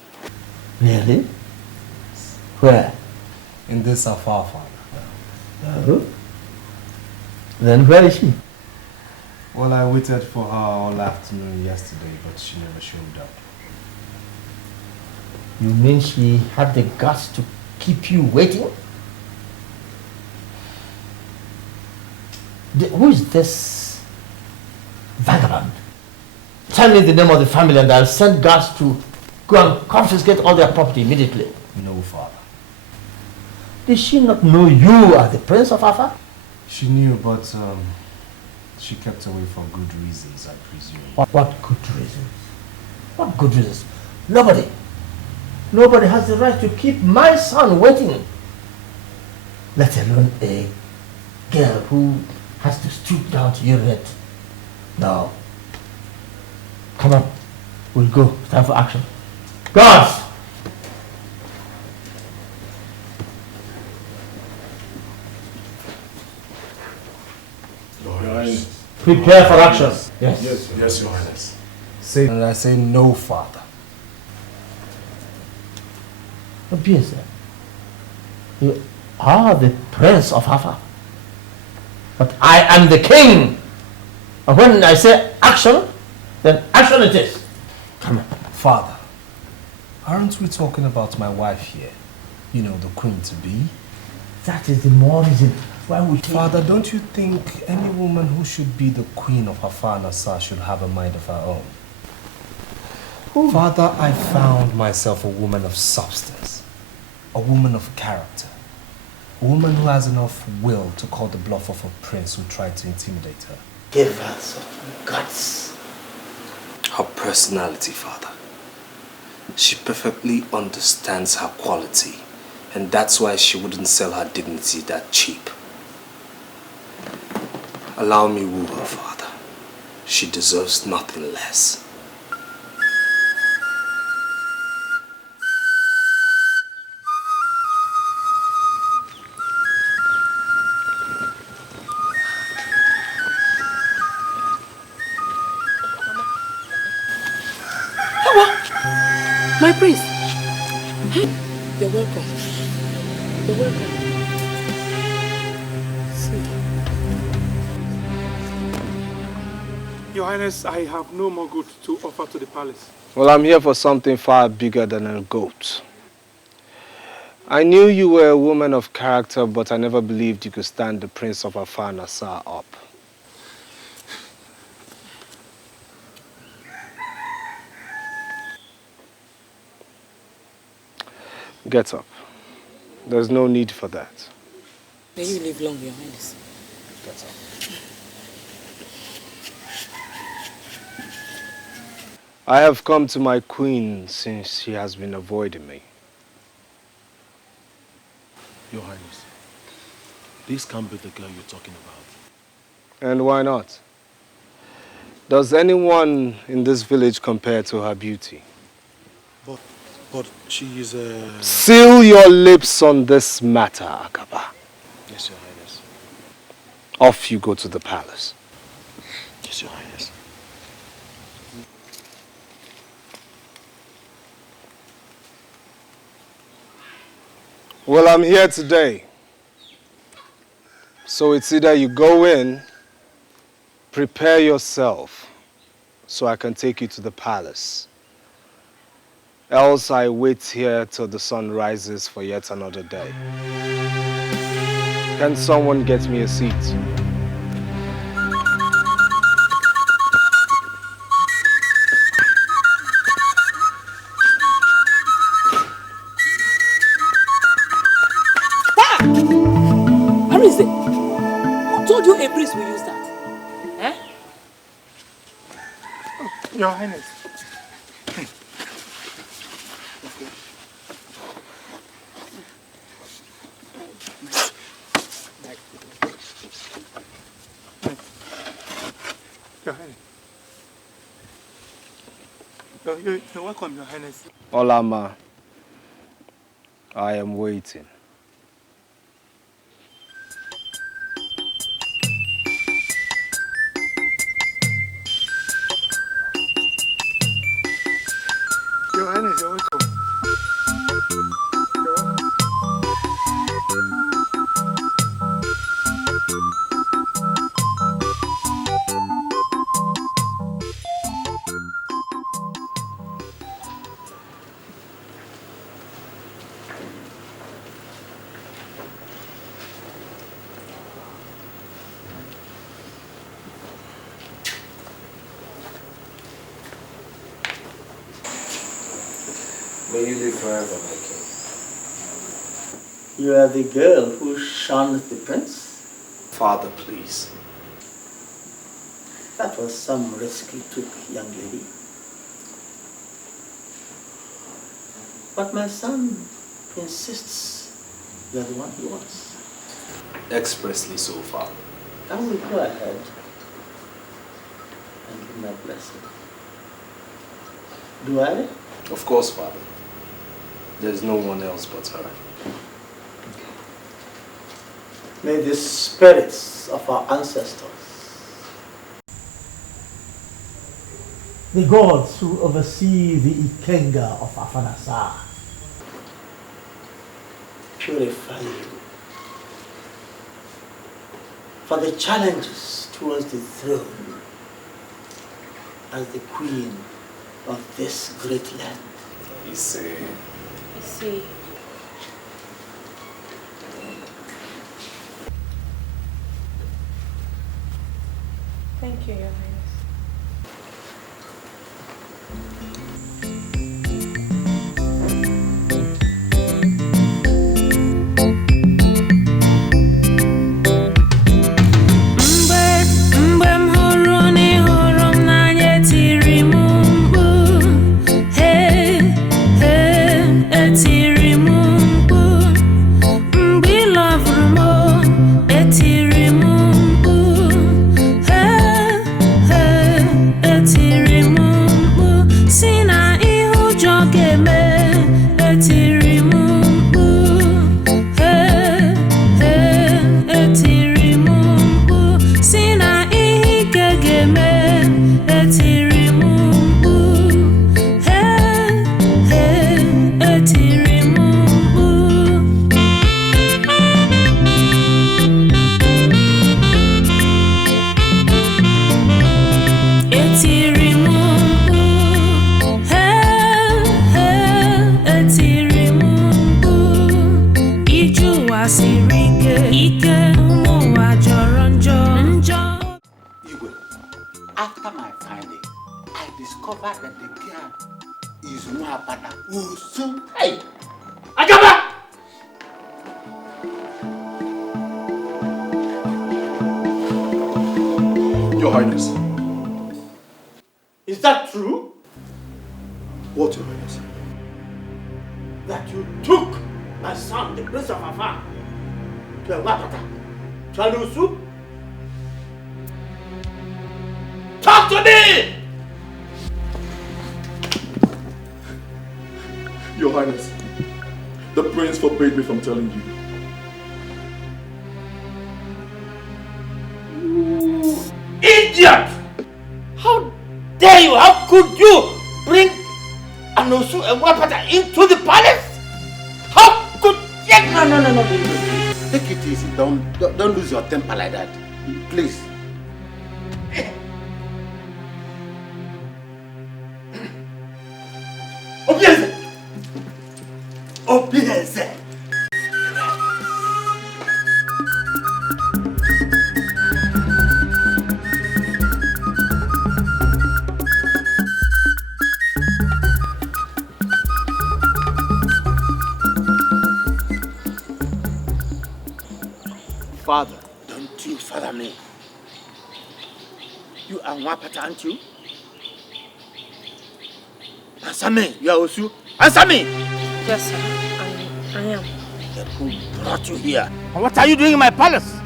Really? Where? In this afar, Father. Oh. Then where is she? Well, I waited for her all afternoon yesterday, but she never showed up. You mean she had the guts to keep you waiting? Who is this vagabond? Tell me the name of the family and I'll send guards to go and confiscate all their property immediately. No, Father. Did she not know you are the Prince of Alpha? She knew, but she kept away for good reasons, I presume. What good reasons? What good reasons? Nobody has the right to keep my son waiting. Let alone a girl who has to stoop down to urinate. No. Come on. We'll go. Time for action. Guards! Your Highness. Prepare for action. Yes. Yes, Your Highness. Say, and I say no, Father. Obvious. You are the Prince of Alpha. But I am the king. And when I say action, then action it is. Come on. Father, aren't we talking about my wife here? You know, the queen-to-be? That is the more reason why we take... Father, don't you think any woman who should be the queen of her father should have a mind of her own? Ooh. Father, I found myself a woman of substance, a woman of character, a woman who has enough will to call the bluff of a prince who tried to intimidate her. Give her some guts. Her personality, Father. She perfectly understands her quality, and that's why she wouldn't sell her dignity that cheap. Allow me woo her, Father. She deserves nothing less. My priest. You're welcome. You're welcome. Your Highness, I have no more goods to offer to the palace. Well, I'm here for something far bigger than a goat. I knew you were a woman of character, but I never believed you could stand the Prince of Afar Nassar up. Get up. There's no need for that. May you live long, Your Highness. Get up. I have come to my queen since she has been avoiding me. Your Highness, this can't be the girl you're talking about. And why not? Does anyone in this village compare to her beauty? But she is a... Seal your lips on this matter, Akaba. Yes, Your Highness. Off you go to the palace. Yes, Your Highness. Well, I'm here today. So it's either you go in, prepare yourself, so I can take you to the palace. Else I wait here till the sun rises for yet another day. Can someone get me a seat? Where is it? Who told you a breeze will use that? Eh? Your Highness. Your Highness. You're welcome, Your Highness. Olama, I am waiting. Your Highness, you're welcome. You're welcome. May you live forever, my king. You are the girl who shunned the prince? Father, please. That was some risk you took, young lady. But my son insists you are the one he wants. Expressly so, Father. I will go ahead and give my blessing. Do I? Of course, Father. There's no one else but her. May the spirits of our ancestors, the gods who oversee the Ikenga of Afanasa, purify you for the challenges towards the throne as the queen of this great land. You see. See. Thank you, Your Highness. After my finding, I discovered that the girl is Nwabana Usu. Hey! Agaba! Your Highness. Is that true? What, Your Highness? That you took my son, the Prince of Afar, to a Wapata, to an Usu? Talk to me! Your Highness, the prince forbade me from telling you. You idiot! How dare you? How could you bring Anosu and Wapata into the palace? How could you? it easy. Don't lose your temper like that. Please. Obieze! Obieze! Father. Don't you father me. You are Wapata, aren't you? Answer me. You are Osu. Answer me. Yes, sir. I am. Then who brought you here? And what are you doing in my palace?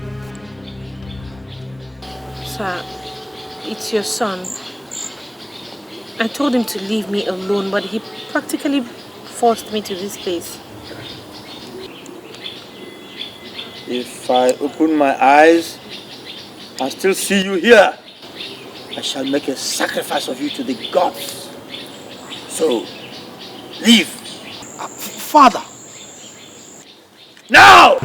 Sir, it's your son. I told him to leave me alone, but he practically forced me to this place. If I open my eyes and still see you here, I shall make a sacrifice of you to the gods. So, leave. Father! Now!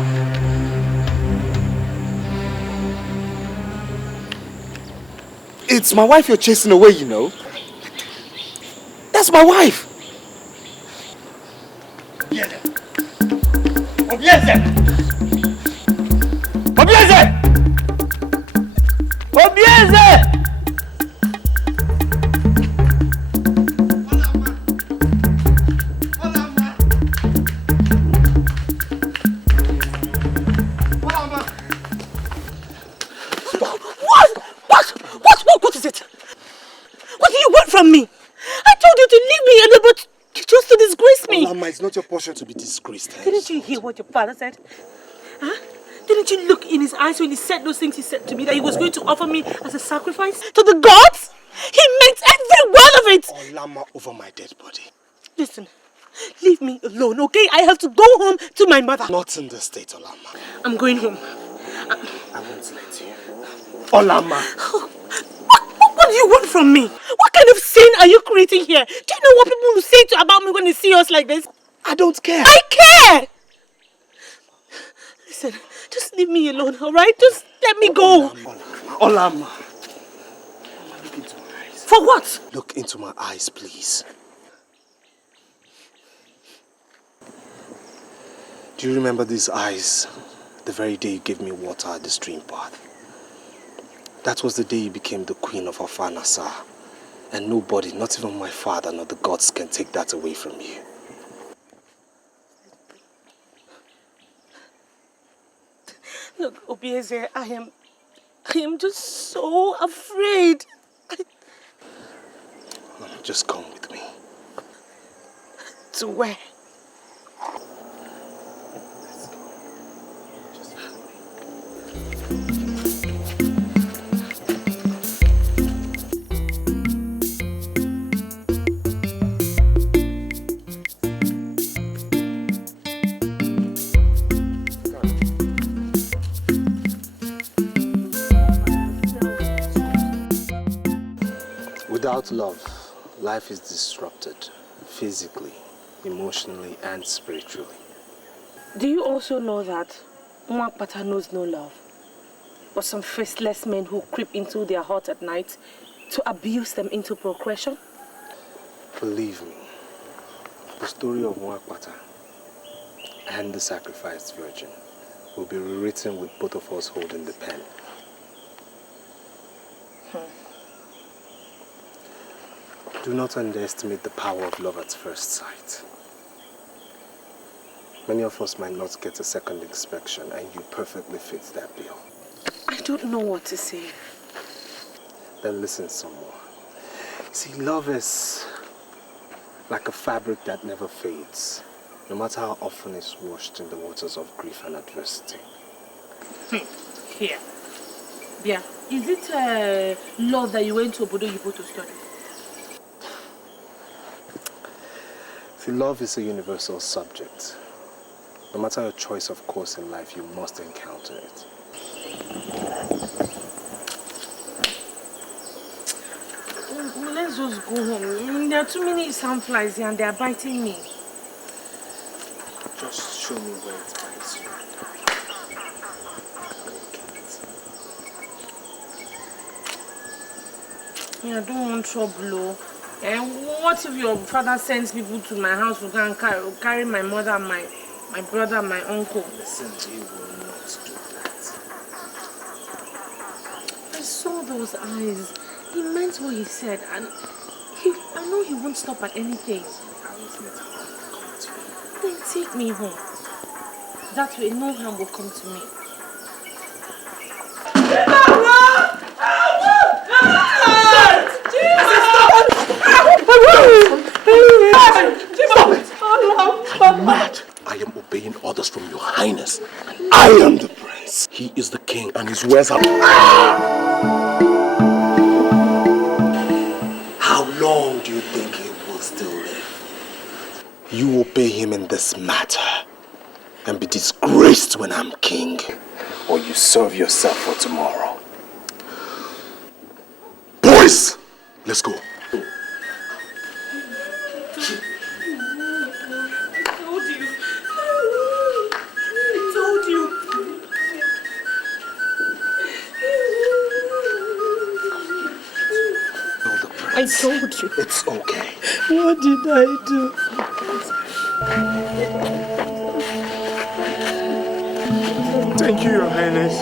It's my wife you're chasing away, you know. That's my wife! Obieze! Obieze! Obieze! Obieze! What is it? What do you want from me? I told you to leave me, but you chose to disgrace me. Olama, it's not your portion to be disgraced. Didn't you hear what your father said? Huh? Didn't you look in his eyes when he said those things he said to me, that he was going to offer me as a sacrifice to the gods? He meant every word of it. Olama over my dead body. Listen, leave me alone, okay? I have to go home to my mother. Not in this state, Olama. I'm going home. I won't let you. Olama. What do you want from me? What kind of sin are you creating here? Do you know what people will say about me when they see us like this? I don't care. I care! Listen, just leave me alone, alright? Just let me go. Olama. Look into my eyes. For what? Look into my eyes, please. Do you remember these eyes the very day you gave me water at the stream path? That was the day you became the queen of Ofanasa. And nobody, not even my father nor the gods, can take that away from you. Look, Obieze, I am just so afraid. Just come with me. To where? Without love, life is disrupted, physically, emotionally, and spiritually. Do you also know that Mwakpata knows no love, but some faceless men who creep into their hearts at night to abuse them into procreation? Believe me, the story of Mwakpata and the sacrificed virgin will be rewritten with both of us holding the pen. Do not underestimate the power of love at first sight. Many of us might not get a second inspection, and you perfectly fit that bill. I don't know what to say. Then listen some more. See, love is like a fabric that never fades, no matter how often it's washed in the waters of grief and adversity. Here. Yeah. Is it love that you went to Obodo Yibo to study? See, love is a universal subject. No matter your choice of course in life, you must encounter it. Let's just go home. There are too many sandflies here and they are biting me. Just show me where it bites you. Yeah, I don't want trouble. And what if your father sends people to my house to go and carry my mother, my brother, my uncle? Listen, he will not do that. I saw those eyes. He meant what he said, and I know he won't stop at anything. I won't let harm come to you. Then take me home. That way, no harm will come to me. I'm mad. I am obeying orders from your highness. I am the prince. He is the king and his words are... How long do you think he will still live? You obey him in this matter and be disgraced when I'm king, or you serve yourself for tomorrow. Boys, let's go. I told you. It's okay. What did I do? Thank you, Your Highness.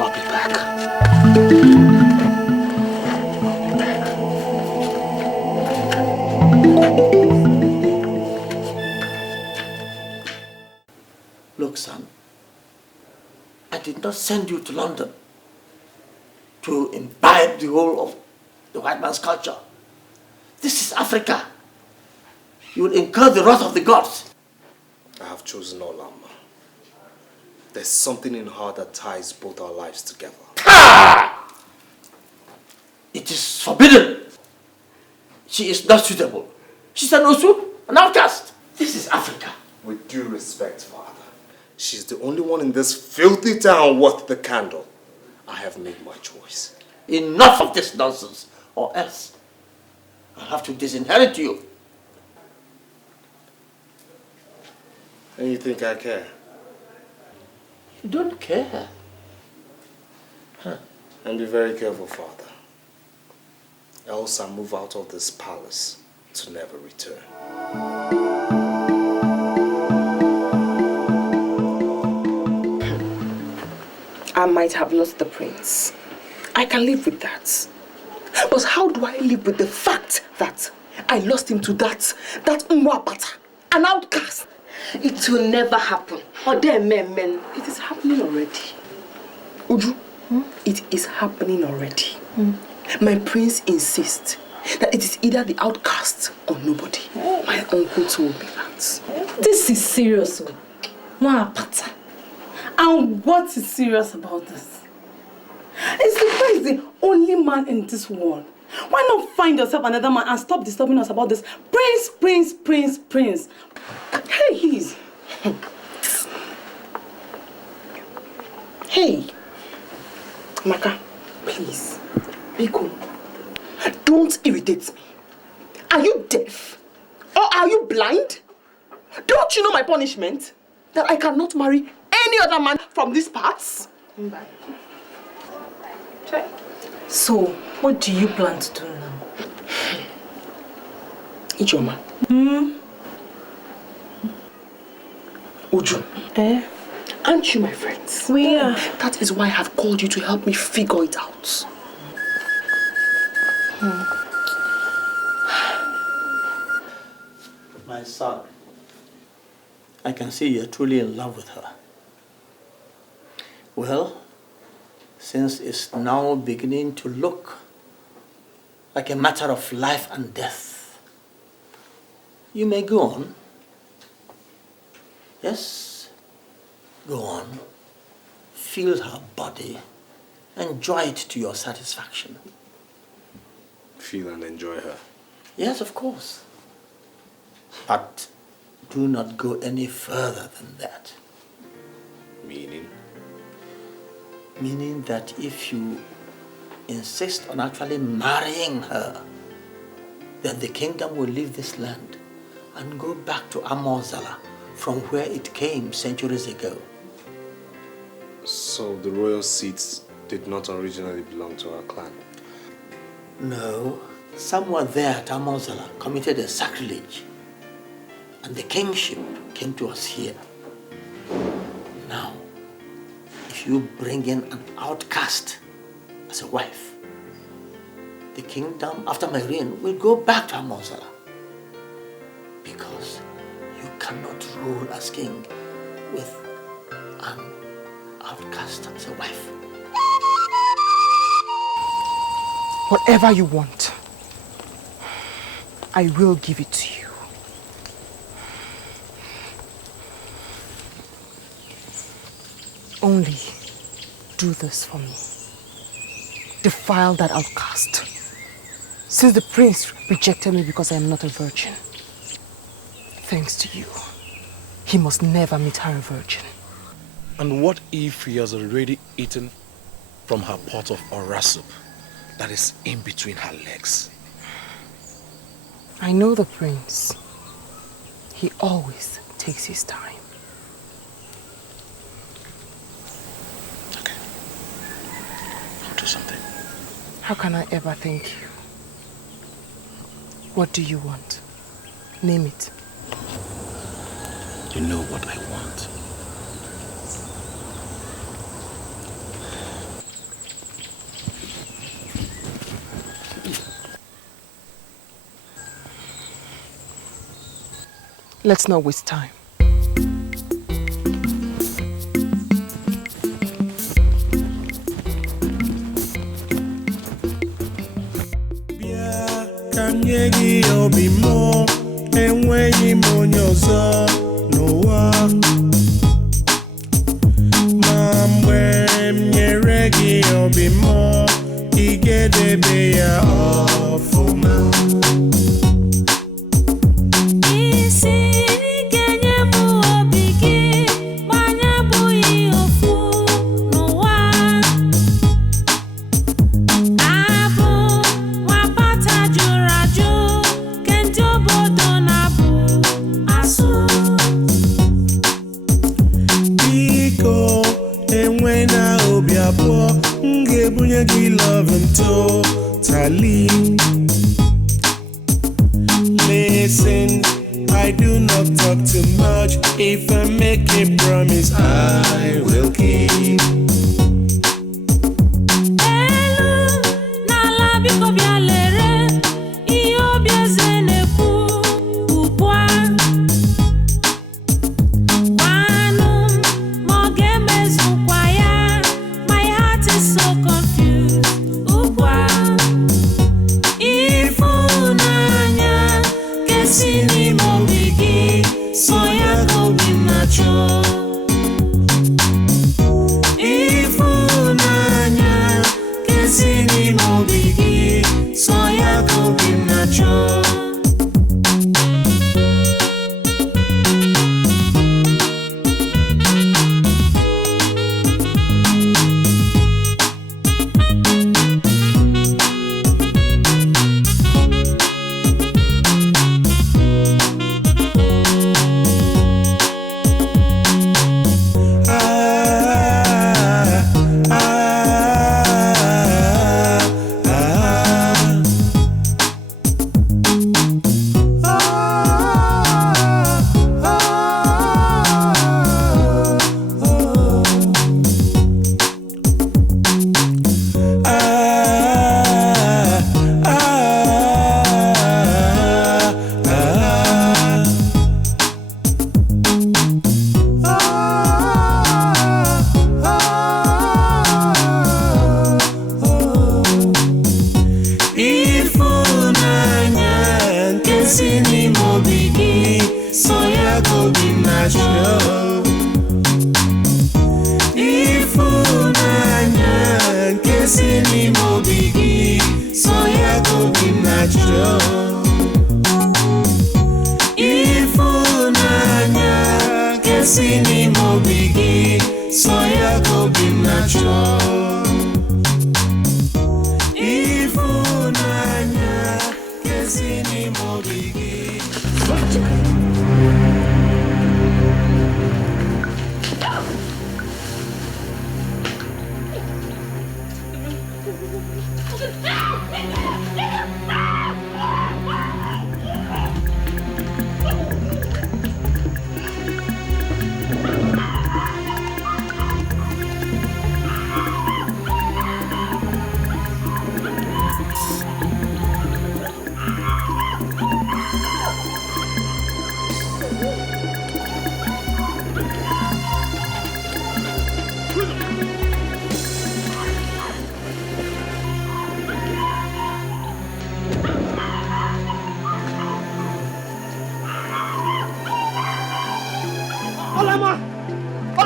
I'll be back. Look, son, I did not send you to London to imbibe the whole of the white man's culture. This is Africa. You will incur the wrath of the gods. I have chosen Olama. There's something in her that ties both our lives together. Ah! It is forbidden. She is not suitable. She's an Osu, an outcast. This is Africa. With due respect, Father, she's the only one in this filthy town worth the candle. I have made my choice. Enough of this nonsense, or else I'll have to disinherit you. And you think I care? You don't care. Huh. And be very careful, Father. Else I move out of this palace to never return. I might have lost the prince. I can live with that. But how do I live with the fact that I lost him to that Mwapata, an outcast? It will never happen. Or there, men. It is happening already. Uju, it is happening already. My prince insists that it is either the outcast or nobody. My uncle told me that. This is serious, Mwapata. And what is serious about this? Is the prince the only man in this world? Why not find yourself another man and stop disturbing us about this prince? Hey, he's... Hey, Maka, please, Biko, don't irritate me. Are you deaf? Or are you blind? Don't you know my punishment? That I cannot marry any other man from these parts? So, what do you plan to do now? Ijoma. Uju. Aren't you my friends? We are. That is why I have called you to help me figure it out. My son, I can see you're truly in love with her. Well, since it's now beginning to look like a matter of life and death, you may go on. Yes, go on. Feel her body. Enjoy it to your satisfaction. Feel and enjoy her. Yes, of course. But do not go any further than that. Meaning? Meaning that if you insist on actually marrying her, then the kingdom will leave this land and go back to Amozala, from where it came centuries ago. So the royal seat did not originally belong to our clan. No, someone there at Amonsala committed a sacrilege, and the kingship came to us here. Now, if you bring in an outcast as a wife, the kingdom after my reign will go back to Amonsala, because you cannot rule as king with an outcast as a wife. Whatever you want, I will give it to you. Only do this for me. Defile that outcast. Since the prince rejected me because I am not a virgin, thanks to you, he must never meet her a virgin. And what if he has already eaten from her pot of ora soup that is in between her legs? I know the prince. He always takes his time. Okay. I'll do something. How can I ever thank you? What do you want? Name it. You know what I want. Let's not waste time. Kanyegi obimo enweghị m onye ọzọ n'ụwa ma mgbe m nyere gị obimo ị ga-edebe ya ọfụma. Totally. Listen, I do not talk too much. If I make a promise, I will keep.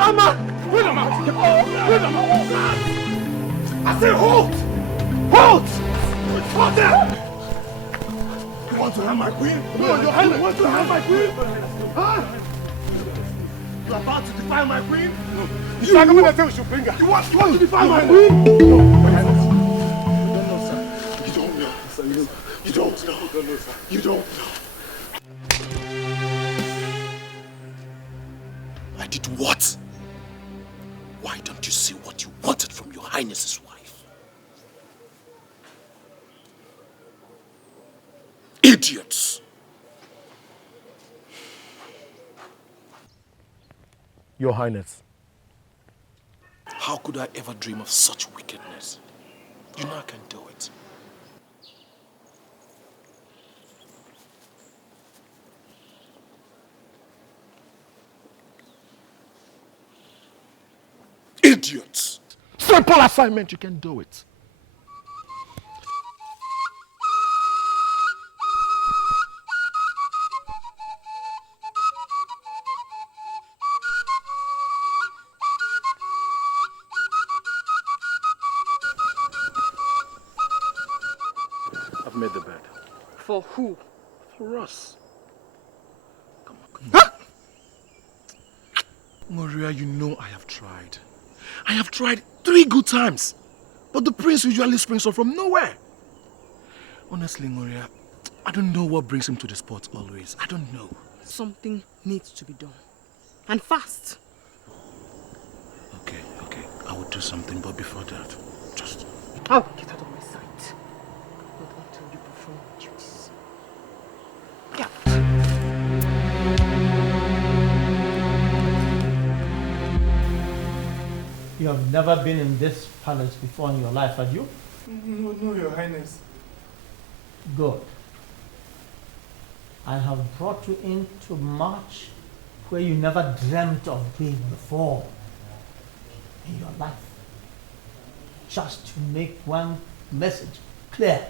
hammer! Bring the hammer! Bring the hammer! I say halt! Halt! Halt there! You want to harm my queen? No, Your Highness! You want to harm my queen? Huh? You are about to defile my queen? No. You are going to tell Shupinga. You want to defile my queen? No, Your Highness. You don't know, sir. You don't know. You don't know. You don't know. I did what? Why don't you see what you wanted from Your Highness's wife? Idiots! Your Highness. How could I ever dream of such wickedness? You know I can do it. Idiots! Simple assignment, you can do it. I've made the bed. For who? For us. Come on. Huh? Maria, you know I have tried. I have tried 3 good times. But the prince usually springs up from nowhere. Honestly, Maria, I don't know what brings him to the spot always. I don't know. Something needs to be done. And fast. Okay. I will do something, but before that, just... Oh, get out of my sight. Not until you perform your duties. Yeah. You have never been in this palace before in your life, have you? No, Your Highness. Good. I have brought you in to march where you never dreamt of being before in your life. Just to make one message clear.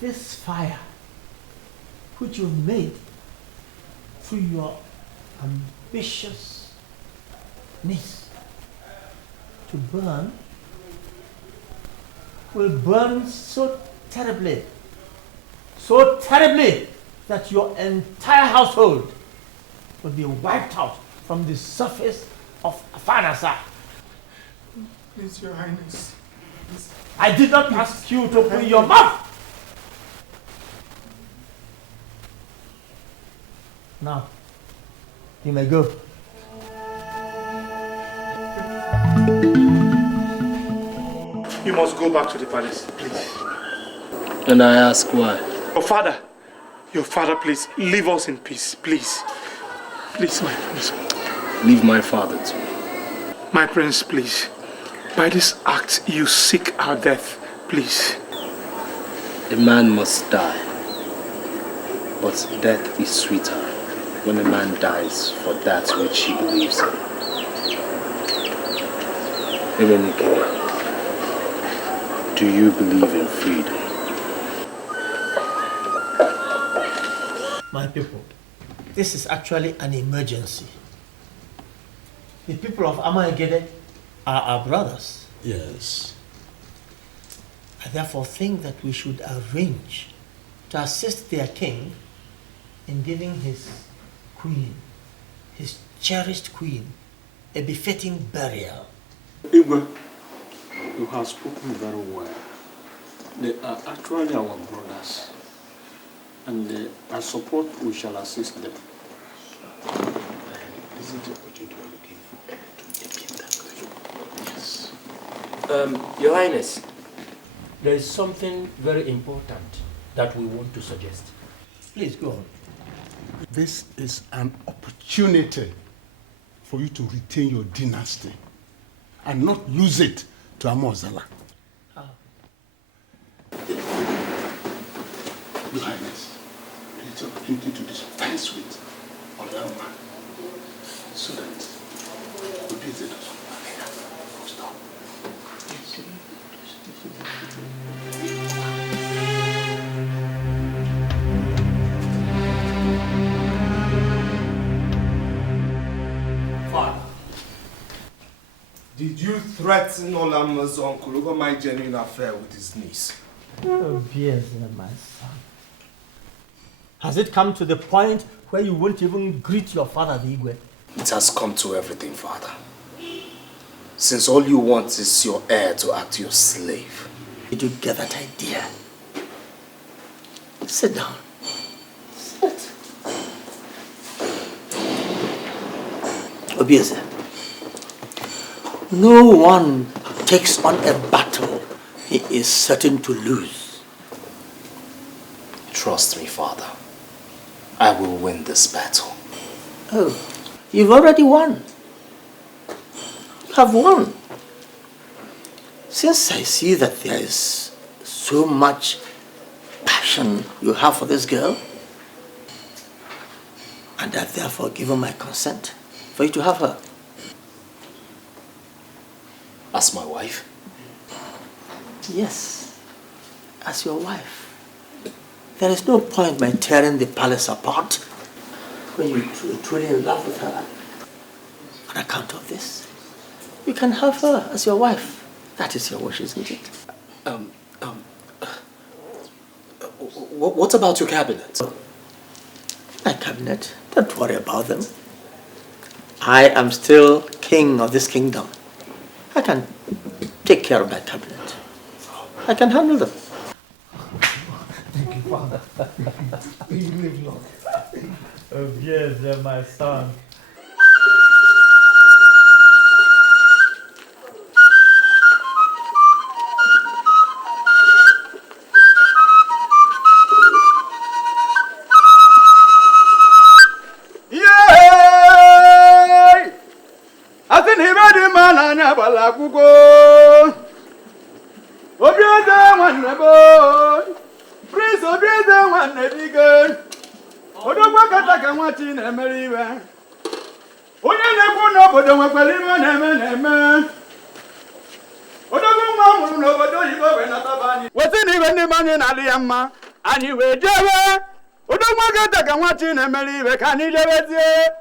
This fire which you've made through your ambitious needs to burn will burn so terribly that your entire household will be wiped out from the surface of Afanasa. Please, Your Highness. Please. I did not ask you to open your mouth. Now, you may go. You must go back to the palace, please. And I ask why? Your father, please, leave us in peace, please. Please, my prince. Leave my father too. My prince, please. By this act, you seek our death, please. A man must die. But death is sweeter when a man dies for that which he believes in. Edochie, do you believe in freedom? My people, this is actually an emergency. The people of Amaegede are our brothers. Yes. I therefore think that we should arrange to assist their king in giving his queen, his cherished queen, a befitting burial. Igwe, you have spoken very well. They are actually our brothers, and I support we shall assist them. Isn't it what you are looking for? To make him that good? Yes. Your Highness, there is something very important that we want to suggest. Please go on. This is an opportunity for you to retain your dynasty and not lose it to Amozala. Your Highness, it's an opportunity to dispense with another man so that we please it us. Stop. Did you threaten Olama's uncle over my genuine affair with his niece? Oh, yes, my son. Has it come to the point where you won't even greet your father, the Igwe? It has come to everything, father. Since all you want is your heir to act your slave. Did you get that idea? Sit down. Sit. Obieze, no one takes on a battle he is certain to lose. Trust me, father. I will win this battle. Oh, you've already won. You have won. Since I see that there is so much passion you have for this girl, and I've therefore given my consent for you to have her. As my wife? Yes, as your wife. There is no point by tearing the palace apart when you're truly in love with her. On account of this, you can have her as your wife. That is your wish, isn't it? What about your cabinet? My cabinet? Don't worry about them. I am still king of this kingdom. I can take care of my cabinet. I can handle them. Thank you, Father. You live long. Oh, yes, my son. Prince Obieze nwanne bige. Odogwa kataka nwati na-emere iwe. Onye na-ekwu n'obodo nwekwara iwe na-eme. Odogwa nwa mụrụ n'obodo oyibo wee nataba anyị. Weta na iwe ndị anyị na-adị ya mma. Anyị wee jebe. Odogwa kataka nwati na-emere iwe ka anyị jebezie.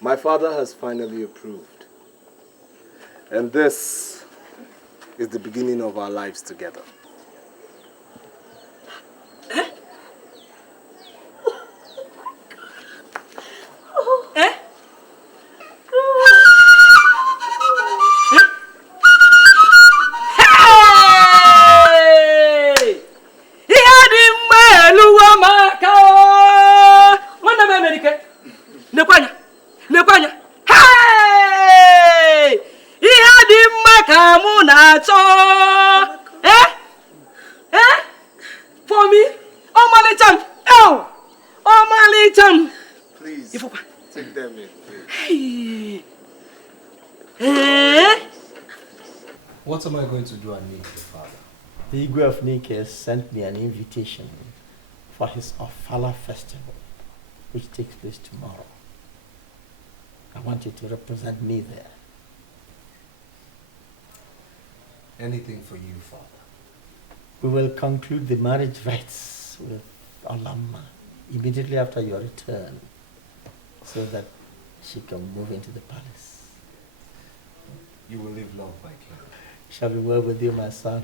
My father has finally approved. And this is the beginning of our lives together. For me? Please, take them in. What am I going to do at Nike, Father? The Igwe of Nike sent me an invitation for his Ofala festival, which takes place tomorrow. I want you to represent me there. Anything for you, Father. We will conclude the marriage rites with Olama immediately after your return, so that she can move into the palace. You will live long, my king. Shall be well with you, my son.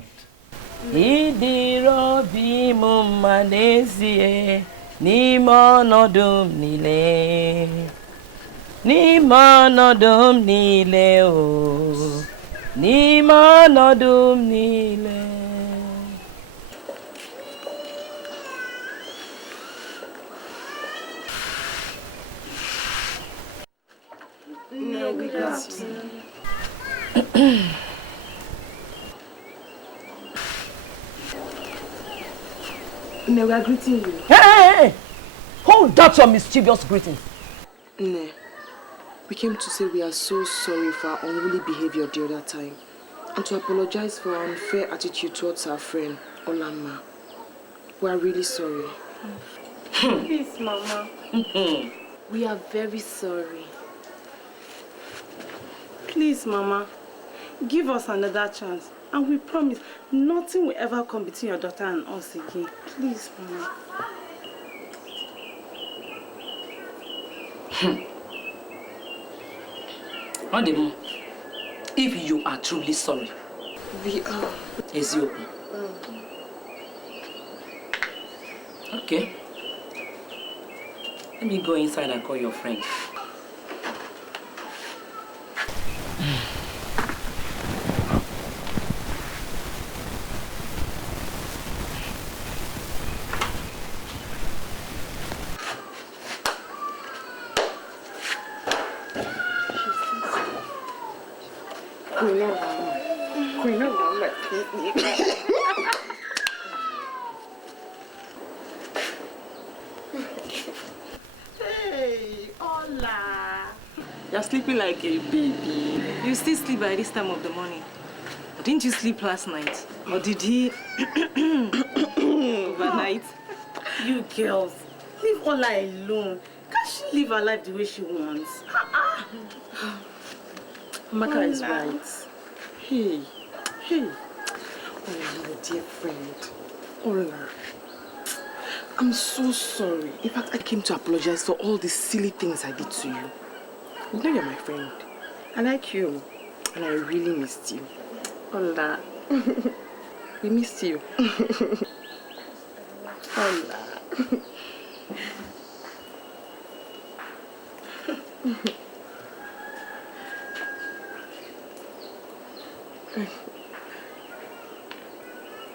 Idirobi mumanezie nimonodum nile nimonodum nile o nimonodum nile. No, we got you. Ne, we are greeting you. Hey! Hold that your mischievous greetings. Ne, we came to say we are so sorry for our unruly behavior the other time and to apologize for our unfair attitude towards our friend, Olama. We are really sorry. Please, Mama. We are very sorry. Please, Mama, give us another chance. And we promise nothing will ever come between your daughter and us again. Please, Mama. Ondemo, if you are truly sorry, We are. is you. Okay. Let me go inside and call your friend. Hey, hola. You're sleeping like a baby. You still sleep by this time of the morning. Didn't you sleep last night? Or did he overnight? You girls, leave Ola alone. Can't she live her life the way she wants? Maka is Hola. right. Hey. Oh, my dear friend. Ola. I'm so sorry. In fact, I came to apologize for all the silly things I did to you. You know you're my friend. I like you. And I really missed you. Ola. We missed you. Ola.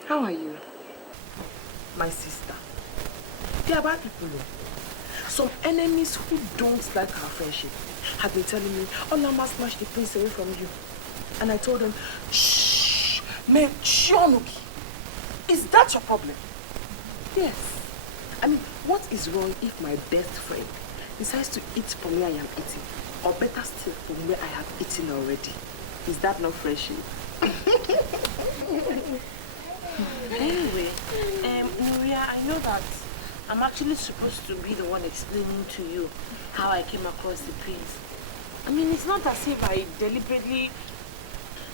How are you? My sister. They are bad people. Some enemies who don't like our friendship have been telling me, Ola must smash the prince away from you. And I told them, shh, me Chionuki. Is that your problem? Yes. I mean, what is wrong if my best friend decides to eat from where I am eating? Or better still, from where I have eaten already? Is that not friendship? Anyway, Nuria, I know that I'm actually supposed to be the one explaining to you how I came across the prince. I mean, it's not as if I deliberately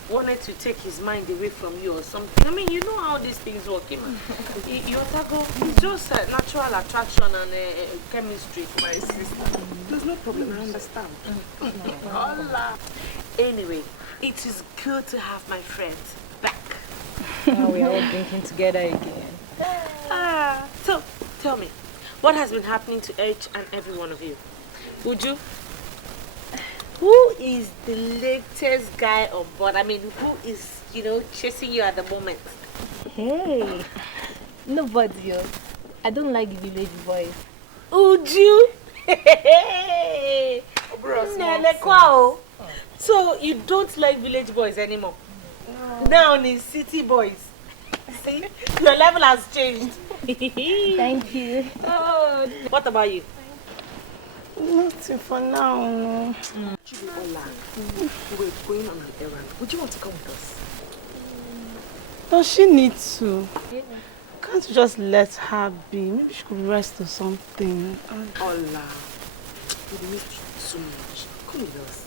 wanted to take his mind away from you or something. I mean, you know how these things work. Etiko, it's just a natural attraction and chemistry. My sister. There's no problem, I understand. Hola. Anyway, it is good to have my friends back. Now we are all drinking together again. So, tell me, what has been happening to each and every one of you? Would you? Who is the latest guy on board? I mean, who is, chasing you at the moment? Hey, nobody. I don't like the village boys. Would you? Hey! So, you don't like village boys anymore? No. Now it's city boys. See? Your level has changed. Thank you. Oh, what about you? Nothing for now. No. Ola, we're going on an errand. Would you want to come with us? Does she need to? Can't you just let her be? Maybe she could rest or something. Ola, we missed you so much. Come with us.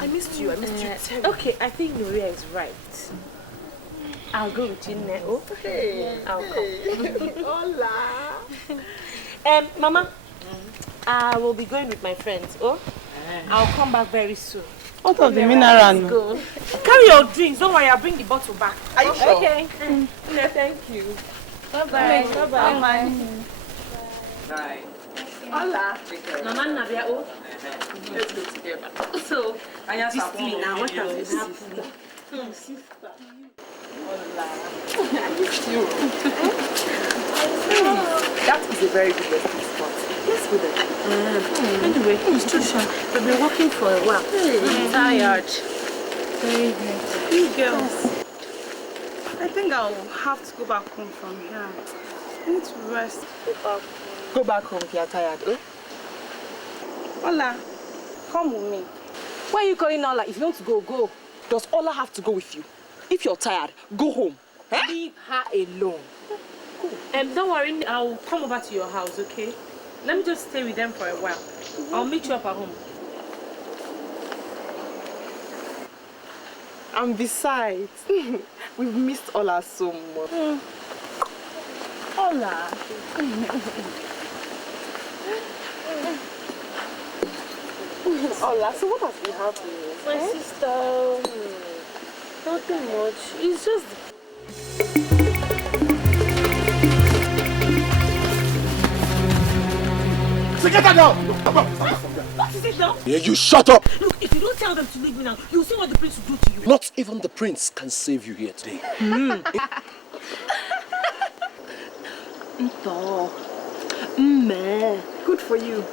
I missed you. I missed you terribly. Okay, I think Nuria is right. I'll go with you now. Okay. I'll come. Hola. Mama, I will be going with my friends. I'll come back very soon. What of the mineral? Go. Carry your drinks. Don't worry, I'll bring the bottle back. Are you sure? Okay. No, thank you. Bye-bye. Bye-bye. Bye. Hola. Mama Nabia, let's go together. So, this thing now, what has been happening? Sister. Hola. I missed you. That is a very good resting spot. Let's go there. Anyway, it's too short. We've been walking for a while. I'm tired. Very good. You girls. I think I'll have to go back home from here. I need to rest. Go back home if you're tired, Ola, come with me. Why are you calling Ola? If you want to go, go. Does Ola have to go with you? If you're tired, go home. Leave her alone. Don't worry, I'll come over to your house, okay? Let me just stay with them for a while. I'll meet you up at home. And besides, we've missed Ola so much. Ola. Ola, so what has been happening? My sister, nothing much. It's just... So get her down! What is it now? Yeah, you shut up! Look, if you don't tell them to leave me now, you'll see what the prince will do to you. Not even the prince can save you here today. Good for you.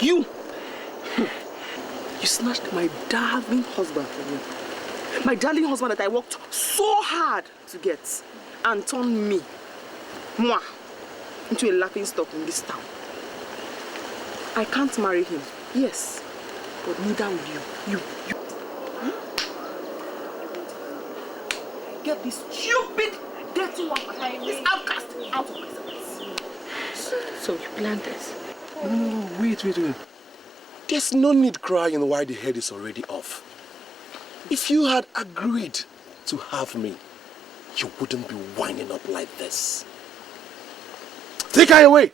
You snatched my darling husband from me. My darling husband that I worked so hard to get and turned me, moi, into a laughing stock in this town. I can't marry him, yes, but neither will you. Get this stupid, dirty one, this outcast out of my sight. So you planned this? No, wait. There's no need crying while the head is already off. If you had agreed to have me, you wouldn't be winding up like this. Take her away!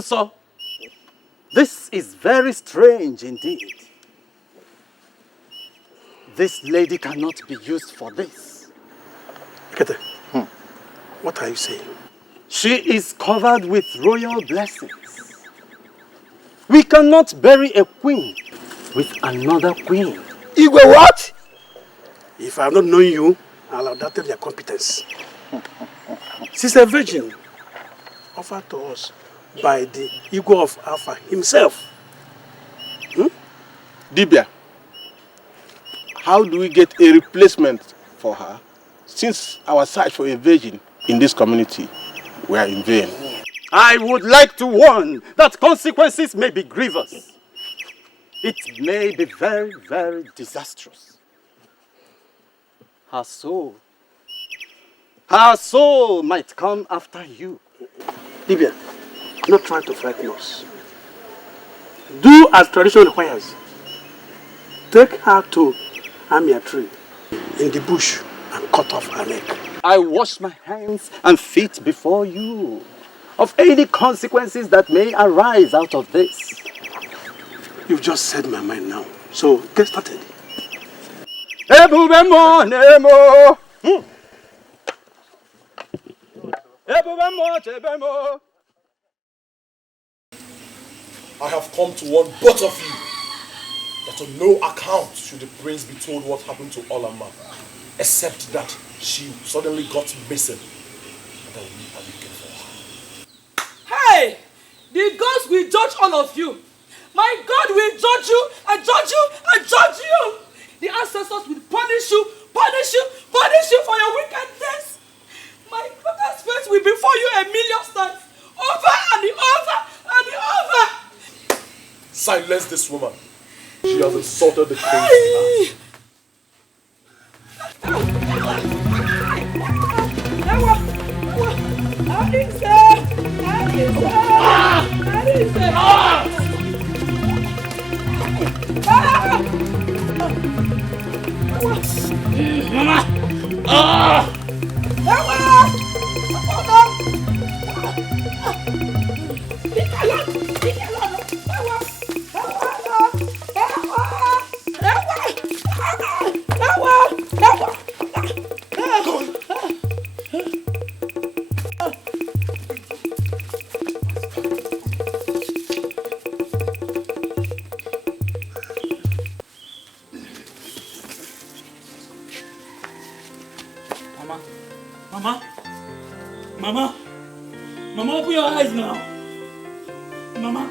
So, this is very strange indeed. This lady cannot be used for this. Kete, what are you saying? She is covered with royal blessings. We cannot bury a queen with another queen. Igwe, what? If I have not known you, I'll have doubted your competence. She's a virgin offered to us by the Igwe of Alpha himself. Dibia, how do we get a replacement for her since our search for a virgin in this community were in vain? I would like to warn that consequences may be grievous. It may be very, very disastrous. Her soul might come after you. Dibia, not trying to frighten us. Do as tradition requires. Take her to Amia tree in the bush and cut off her neck. I wash my hands and feet before you of any consequences that may arise out of this. You've just said my mind now, so get started. I have come to warn both of you that on no account should the prince be told what happened to Olama, except that she suddenly got missing and that we are looking for her. Hey! The gods will judge all of you. My God will judge you and judge you and judge you. The ancestors will punish you for your wickedness. My brother's face will be for you 1,000,000 times. Over and over and over. Silence this woman. She has insulted the prince. Mama, open your eyes now. Mama,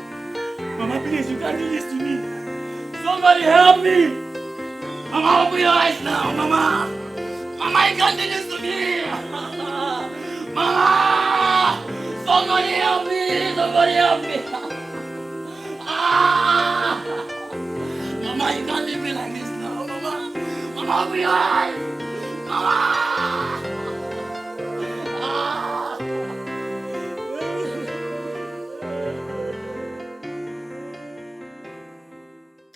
please, you can't do this to me. Somebody help me. Mama, open your eyes now, Mama. Mama, you can't do this to me! Mama! Somebody help me! Somebody help me! Ah! Mama, you can't leave me like this now, Mama! Mama, open your eyes! Mama! Ah!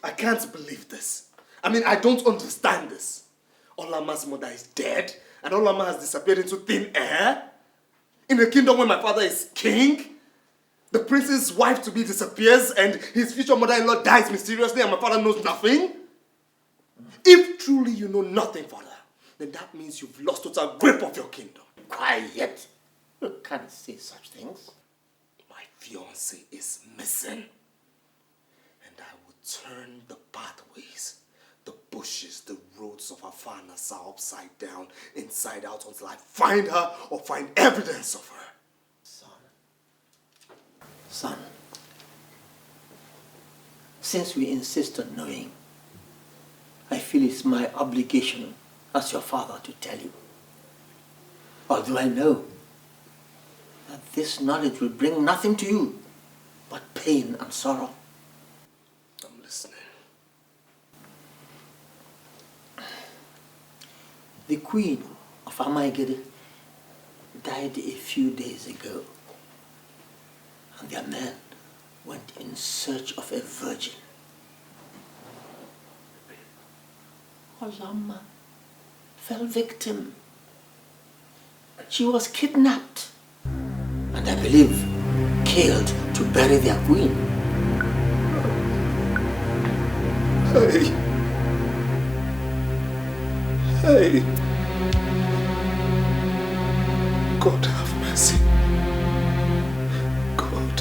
I can't believe this. I mean, I don't understand this. Olama's mother is dead, and Olama has disappeared into thin air? In a kingdom where my father is king? The prince's wife-to-be disappears, and his future mother-in-law dies mysteriously, and my father knows nothing? If truly you know nothing, father, then that means you've lost total grip of your kingdom. Quiet. You can't say such things. My fiancé is missing. And I will turn the pathways, the bushes, the roads of Afanasa upside down, inside out, until I find her or find evidence of her. Son, since we insist on knowing, I feel it's my obligation as your father to tell you. Although I know that this knowledge will bring nothing to you but pain and sorrow. I'm listening. The queen of Amaigede died a few days ago, and their men went in search of a virgin. Olama fell victim. She was kidnapped and I believe killed to bury their queen. Hey. Hey. God have mercy. God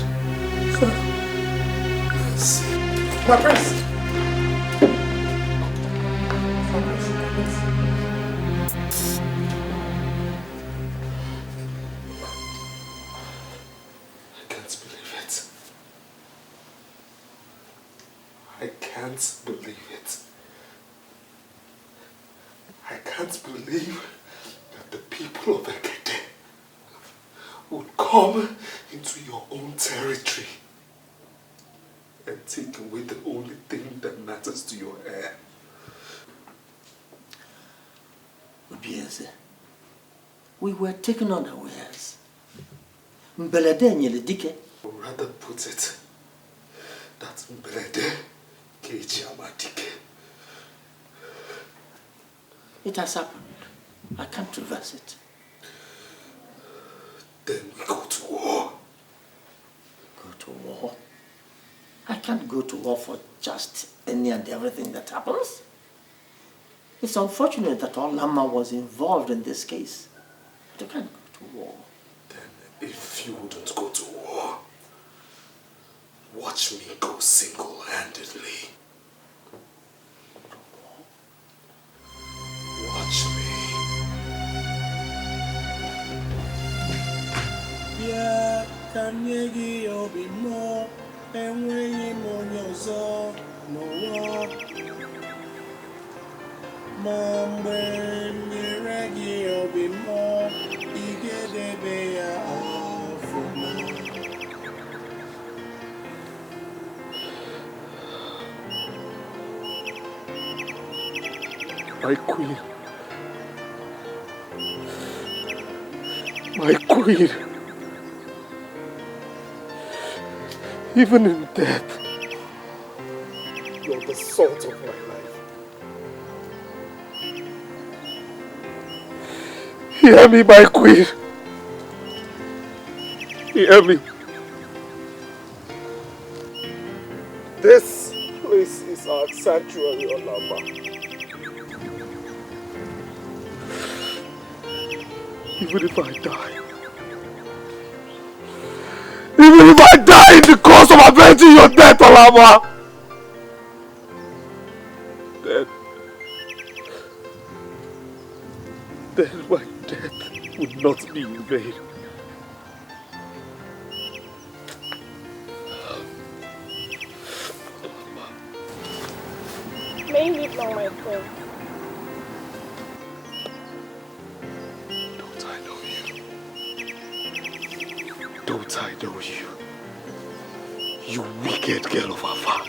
have mercy. My prince. I can't believe it. I can't believe that the people of Ekete would come into your own territory and take away the only thing that matters to your heir. Obieze, we were taken unawares. Mbelede nyele Or rather put it, that Mbelede keji amadike. It has happened. I can't reverse it. Then we go to war. Go to war? I can't go to war for just any and everything that happens. It's unfortunate that Olama was involved in this case. But I can't go to war. Then if you wouldn't go to war, watch me go single-handedly. Watch me. Yeah, can you give me more? And when you monyozo, no war. Mambe, niregi obi more. Igede beya afuna. My queen. My queen. Even in death, you're the salt of my life. Hear me, my queen. Hear me. This place is our sanctuary, Olama. Even if I die, even if I die in the course of avenging your death, Olama, then my death would not be in vain. May you live long, my friend. I know you. You wicked girl of Afa.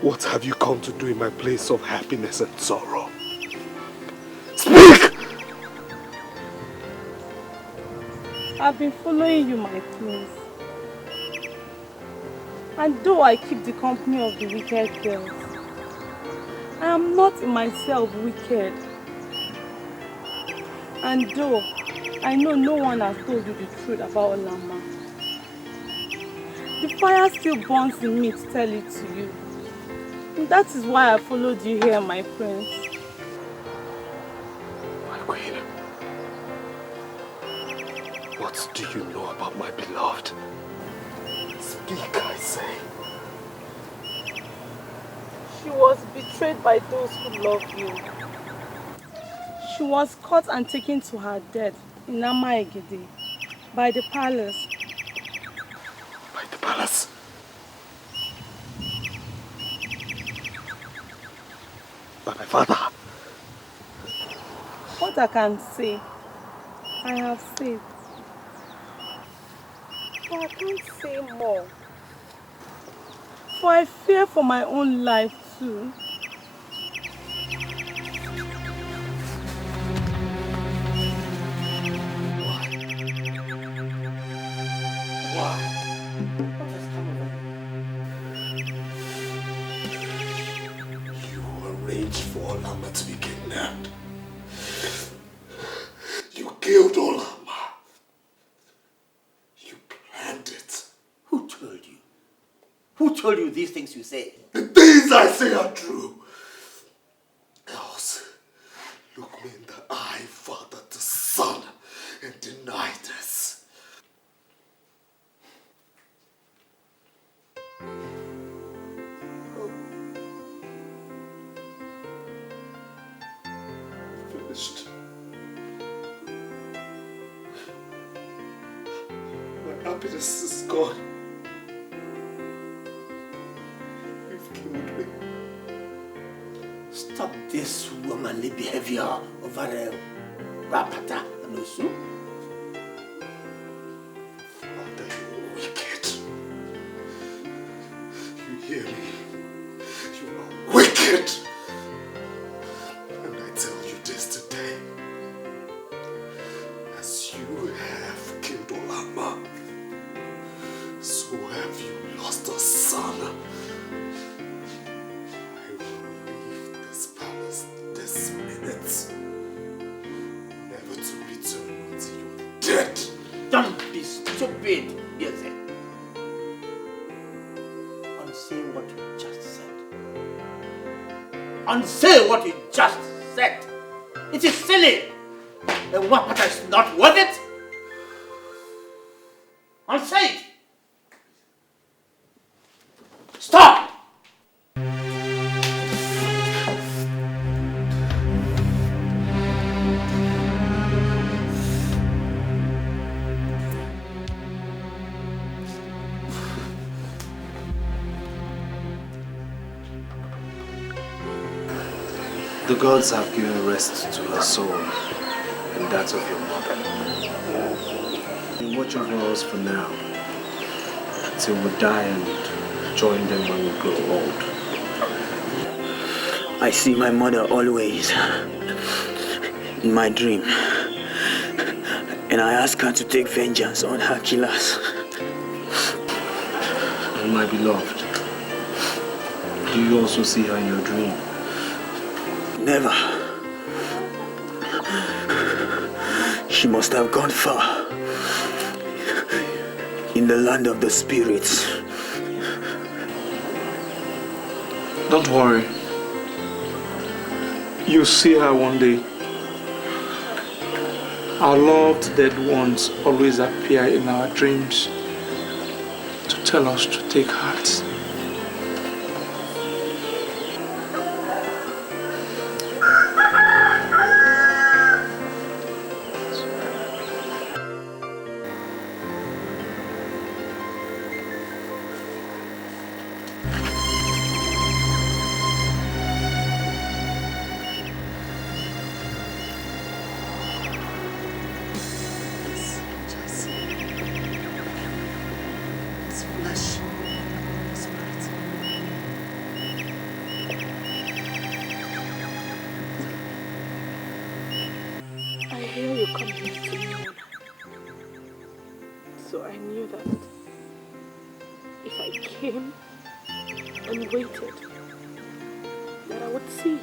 What have you come to do in my place of happiness and sorrow? Speak! I've been following you, my prince. And though I keep the company of the wicked girls, I am not in myself wicked. And though I know no one has told you the truth about Olama, the fire still burns in me to tell it to you. And that is why I followed you here, my prince. My queen, what do you know about my beloved? Speak, I say. She was betrayed by those who love you. She was caught and taken to her death in Amaegede by the palace. By the palace? By my father? What I can say, I have said. But I can't say more. For I fear for my own life too. For Olama to be kidnapped. You killed Olama. You planned it. Who told you? Who told you these things you say? The things I say are true. Else, look me in the eye, father to son, and deny this. Finished. My happiness is gone. You've killed me. Stop this womanly behavior over a rapata and Osu. Father, you're wicked. You hear me? You are wicked. And I tell you this today. As you have killed Olama, so have you lost a son. I will leave this palace this minute, never to return until you're dead. Don't be stupid, Yeze. Unsay what you just said. Unsay what you just said. It is silly. A wapata is not worth it. Unsay it. Stop! The gods have given rest to her soul and that of your mother. You watch over us for now, till we die and join them when we grow old. I see my mother always in my dream, and I ask her to take vengeance on her killers. And my beloved, do you also see her in your dream? Never. She must have gone far in the land of the spirits. Don't worry. You'll see her one day. Our loved dead ones always appear in our dreams to tell us to take heart. come here to Tana. So I knew that if I came and waited, that I would see you.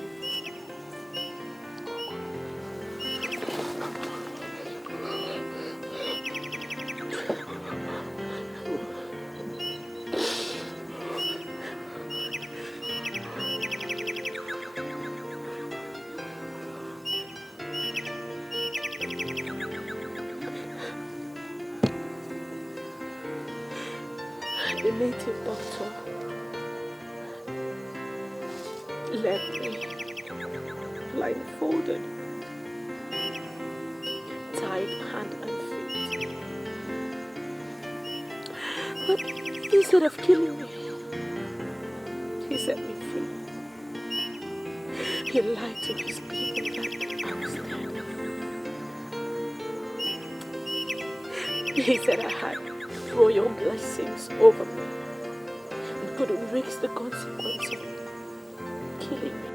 The native doctor led me blindfolded, tied hand and feet. But instead of killing me, he set me free. He lied to his people that I was dead. He said I had royal blessings over me and couldn't risk the consequence of killing me.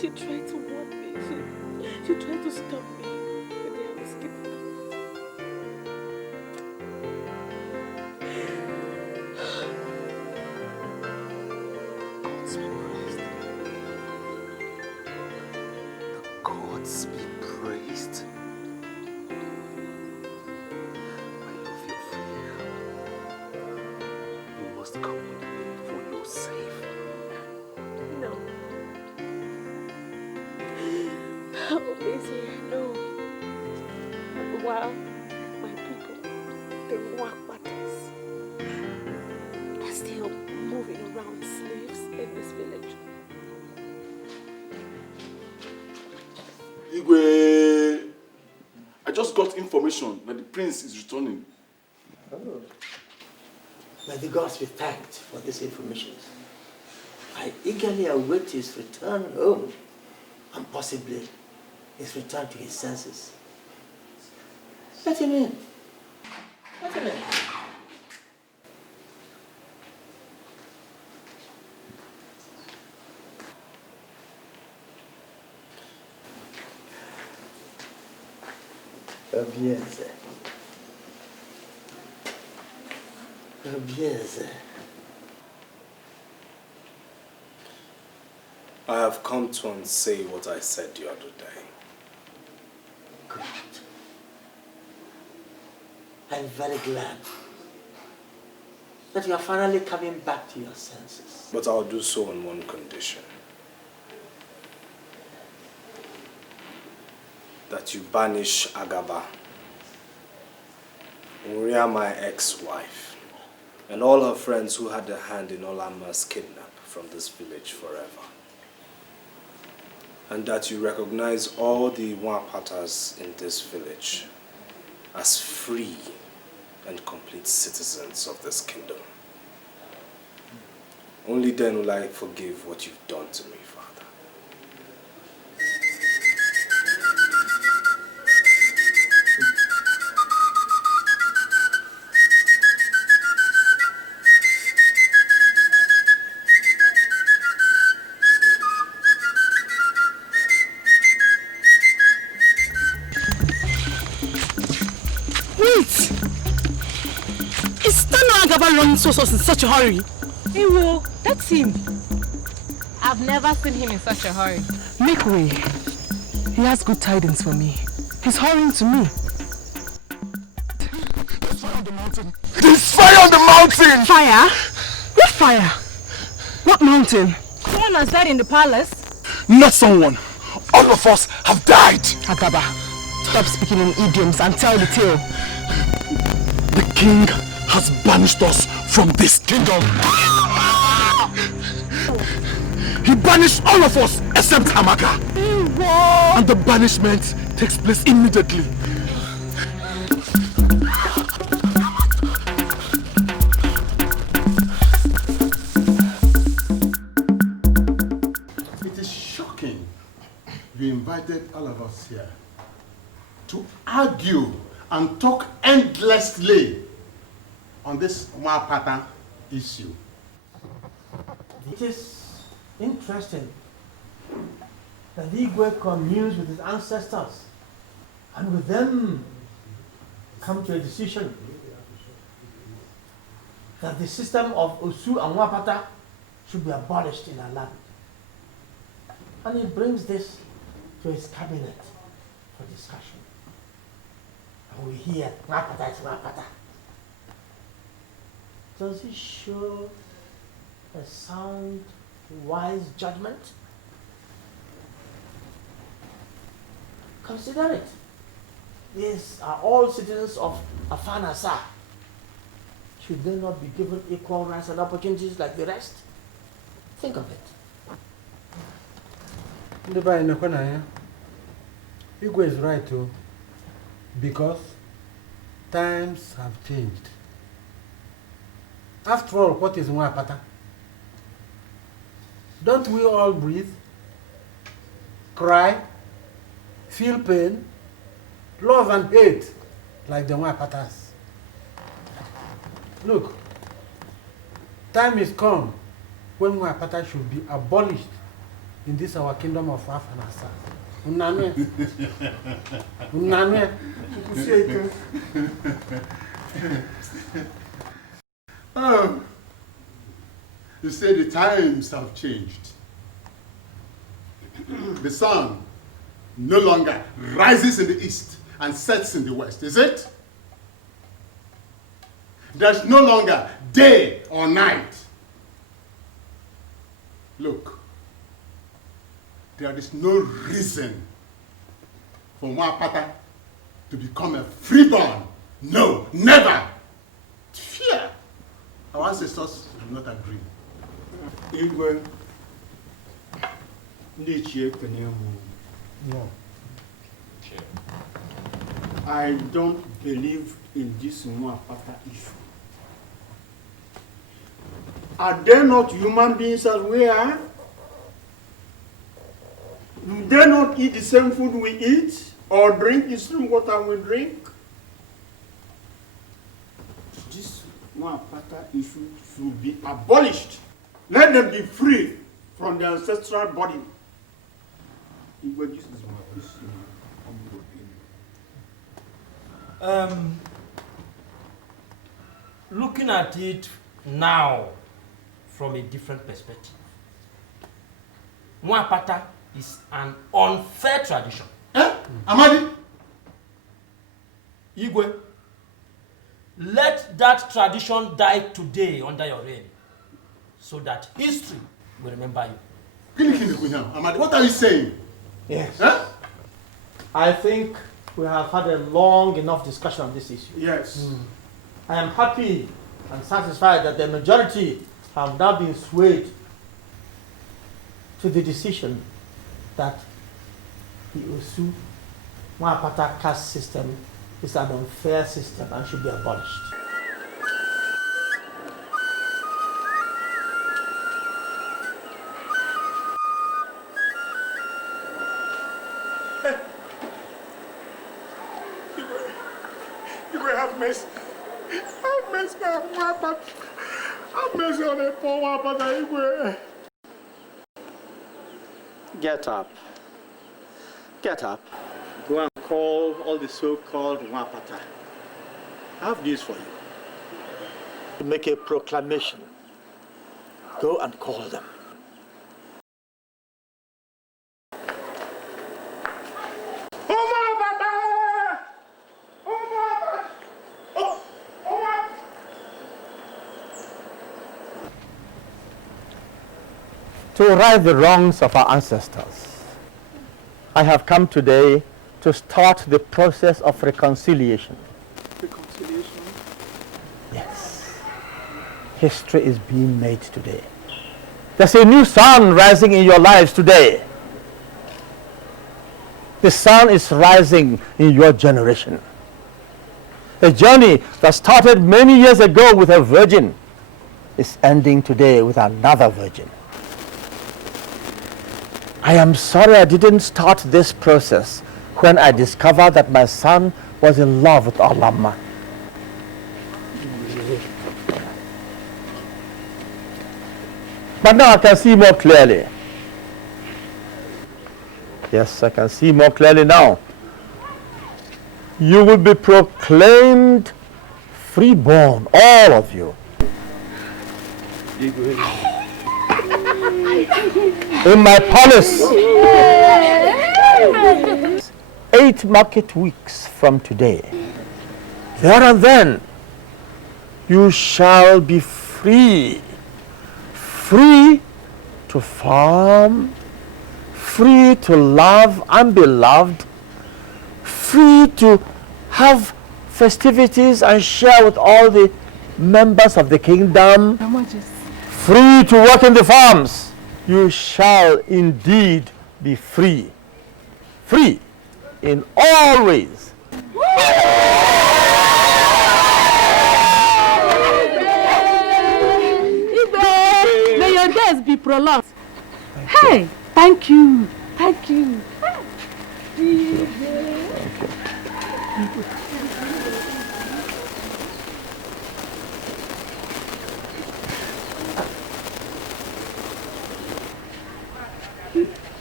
She tried to warn me. She tried to stop me the day I was kidnapped. Gods be praised. I love your free now. You must come with me for your safe. No. Oh, Maisie, no. While my people, the Wakwatas, are still moving around slaves in this village. Igwe, I just got information that the prince is returning. Oh. May the gods be thanked for this information. I eagerly await his return home and possibly his return to his senses. Let him in. Let him in. Bien, I have come to unsay what I said the other day. Good. I'm very glad that you are finally coming back to your senses. But I'll do so on one condition. That you banish Agaba, Uria, my ex-wife, and all her friends who had a hand in Olama's kidnap from this village forever. And that you recognize all the Wapatas in this village as free and complete citizens of this kingdom. Only then will I forgive what you've done to me, Father. pursues us in such a hurry? Hey, well, that's him. I've never seen him in such a hurry. Make way. He has good tidings for me. He's hurrying to me. There's fire on the mountain! There's fire on the mountain! Fire? What fire? What mountain? Someone has died in the palace. Not someone. All of us have died. Agaba, stop speaking in idioms and tell the tale. The king has banished us from this kingdom. He banished all of us except Amaka. And the banishment takes place immediately. It is shocking you invited all of us here to argue and talk endlessly on this Mwapata issue. It is interesting that the Igwe communes with his ancestors and with them come to a decision that the system of Osu and Mwapata should be abolished in our land. And he brings this to his cabinet for discussion. And we hear Mwapata is Mwapata. Does he show a sound, wise judgment? Consider it. These are all citizens of Afanasa. Should they not be given equal rights and opportunities like the rest? Think of it. Igwe is right too, because times have changed. After all, what is Mwapata? Don't we all breathe, cry, feel pain, love and hate like the Mwapatas? Look, time is come when Mwapata should be abolished in this our kingdom of Afanasa. Unanwe. Unanwe. Oh, you say the times have changed. The sun no longer rises in the east and sets in the west, is it? There's no longer day or night. Look, there is no reason for Mwapata to become a freeborn. No, never. Fear. Our ancestors do not agree. Igwe, no. I don't believe in this Mwapata issue. Are they not human beings as we are? Do they not eat the same food we eat or drink the same water we drink? This Mwapata issue should be abolished. Let them be free from their ancestral body. This is my Looking at it now from a different perspective, Mwapata is an unfair tradition. Amadi? Igwe, let that tradition die today under your reign, so that history will remember you. Amadi, what are you saying? Yes. Huh? I think we have had a long enough discussion on this issue. Yes. I am happy and satisfied that the majority have now been swayed to the decision that the Osu Mwapata caste system is an unfair system and should be abolished. You have mercy. Have mercy on Mwapata. Have mercy on the poor Mwapata. Get up. Get up. Go and call all the so-called Mwapata. I have news for you. to make a proclamation. Go and call them. To right the wrongs of our ancestors, I have come today to start the process of reconciliation. Reconciliation? Yes. History is being made today. There's a new sun rising in your lives today. The sun is rising in your generation. A journey that started many years ago with a virgin is ending today with another virgin. I am sorry I didn't start this process when I discovered that my son was in love with Olama. But now I can see more clearly. Yes, I can see more clearly now. You will be proclaimed freeborn, all of you. In my palace, 8 market weeks from today. There and then, you shall be free. Free to farm, free to love and be loved, free to have festivities and share with all the members of the kingdom, free to work in the farms. You shall indeed be free. Free in all ways. May your days be prolonged. Hey, thank you. Thank you.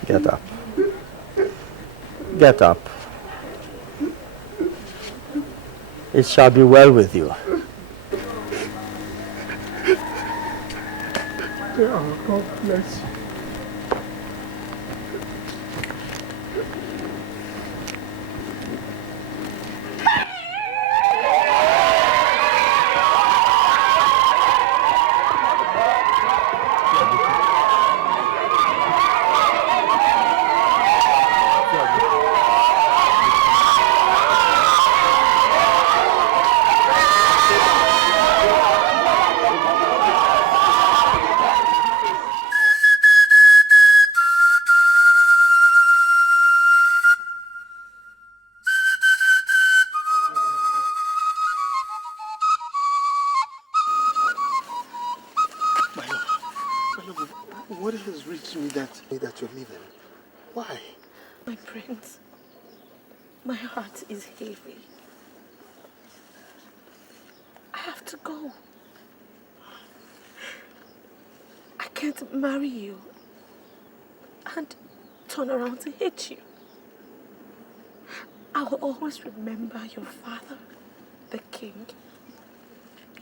Get up. Get up. It shall be well with you. God bless you. What has reached me that you're leaving? Why? My prince, my heart is heavy. I have to go. I can't marry you and turn around to hate you. I will always remember your father, the king,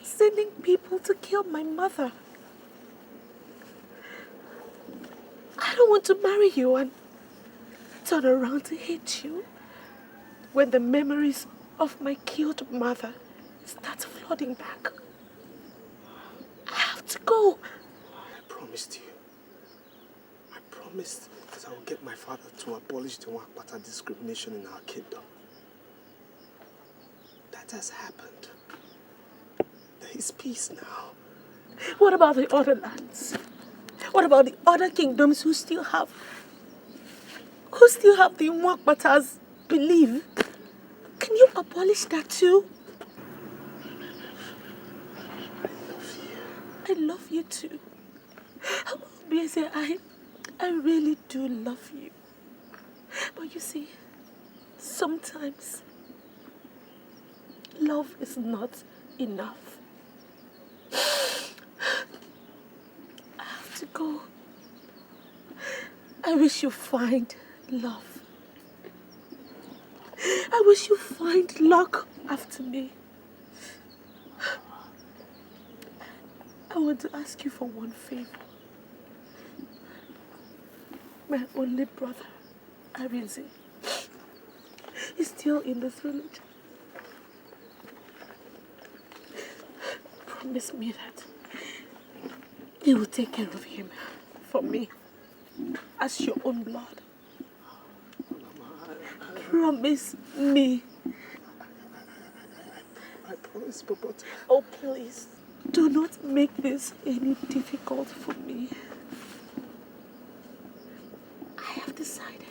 sending people to kill my mother. I don't want to marry you and turn around to hate you when the memories of my killed mother start flooding back. I have to go. I promised you. I promised that I will get my father to abolish the Wakpata discrimination in our kingdom. That has happened. There is peace now. What about the other lands? What about the other kingdoms who still have the Mwakbatas belief? Can you abolish that too? I love you too. Obviously, I really do love you. But you see, sometimes love is not enough. I have to go. I wish you find love. I wish you find luck after me. want to ask you for one favor. My only brother, Arinze, is still in this village. Promise me that you will take care of him for me as your own blood. Promise me. I promise, but... Oh, please, do not make this any difficult for me. I have decided.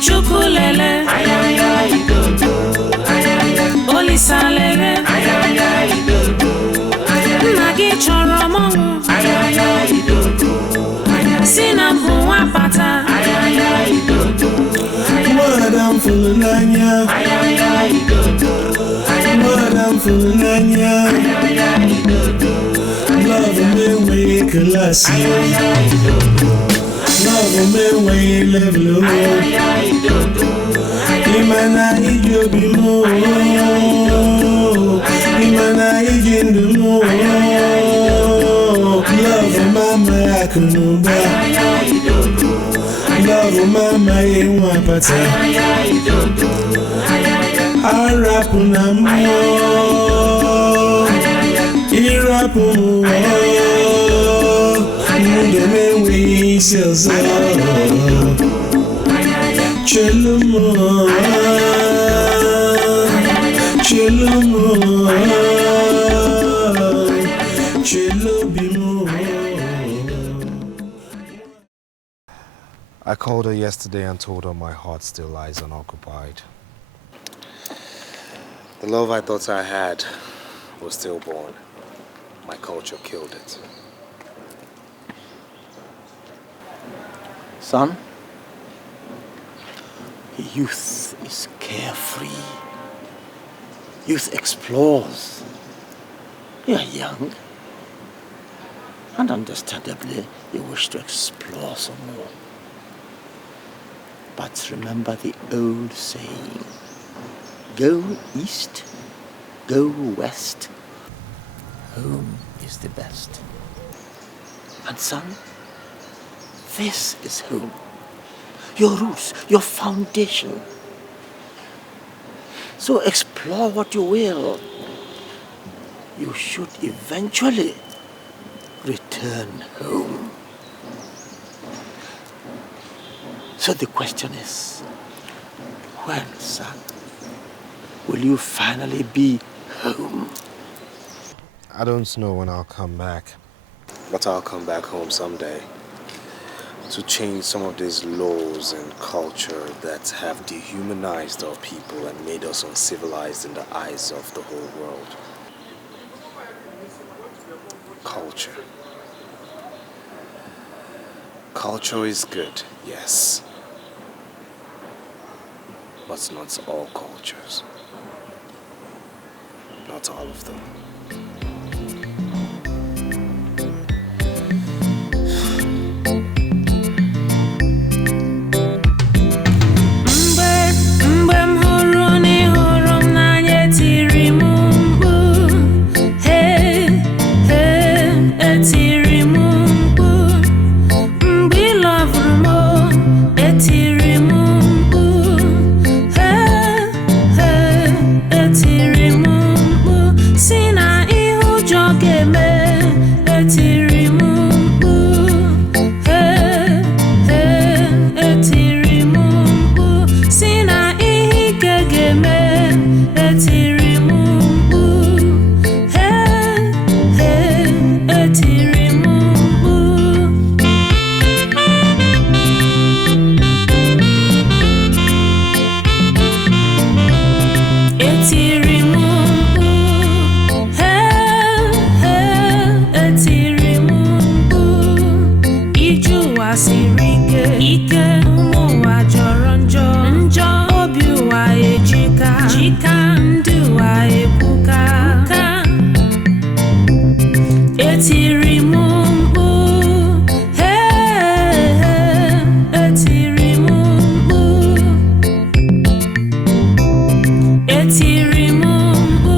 Chukulele, Olisalele, Nagi Choromo, Sinambu Wapata, Madam Fulania, Madam Fulania, love me way classy, love me way level. Imana ijobimo, Imana ijindumo, love mama akunuba, love mama iwapata, arapunamo, irapumo, ndeme wiselza. Chelumo, Chelumo, Chelubimo. I called her yesterday and told her my heart still lies unoccupied. The love I thought I had was stillborn. My culture killed it. Son? Youth is carefree. Youth explores. You are young. And understandably, you wish to explore some more. But remember the old saying, go east, go west. Home is the best. And son, this is home. Your roots, your foundation. So explore what you will. You should eventually return home. So the question is, when, son, will you finally be home? I don't know when I'll come back, but I'll come back home someday. To change some of these laws and culture that have dehumanized our people and made us uncivilized in the eyes of the whole world. Culture. Culture is good, yes. But not all cultures. Not all of them. Sina ụwa siri ike ụmụ ụwa jọrọ njọ obi ụwa ejika ndị ụwa ebuka etiri m mkpu etiri m mkpu etiri m mkpu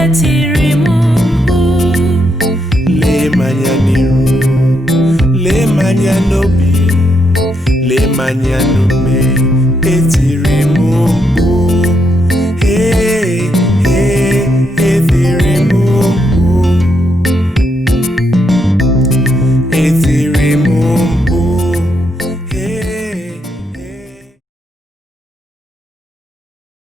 etiri m mkpu lee manya n'iru lee manya n'obi lee manya n'ume etiri m mkpu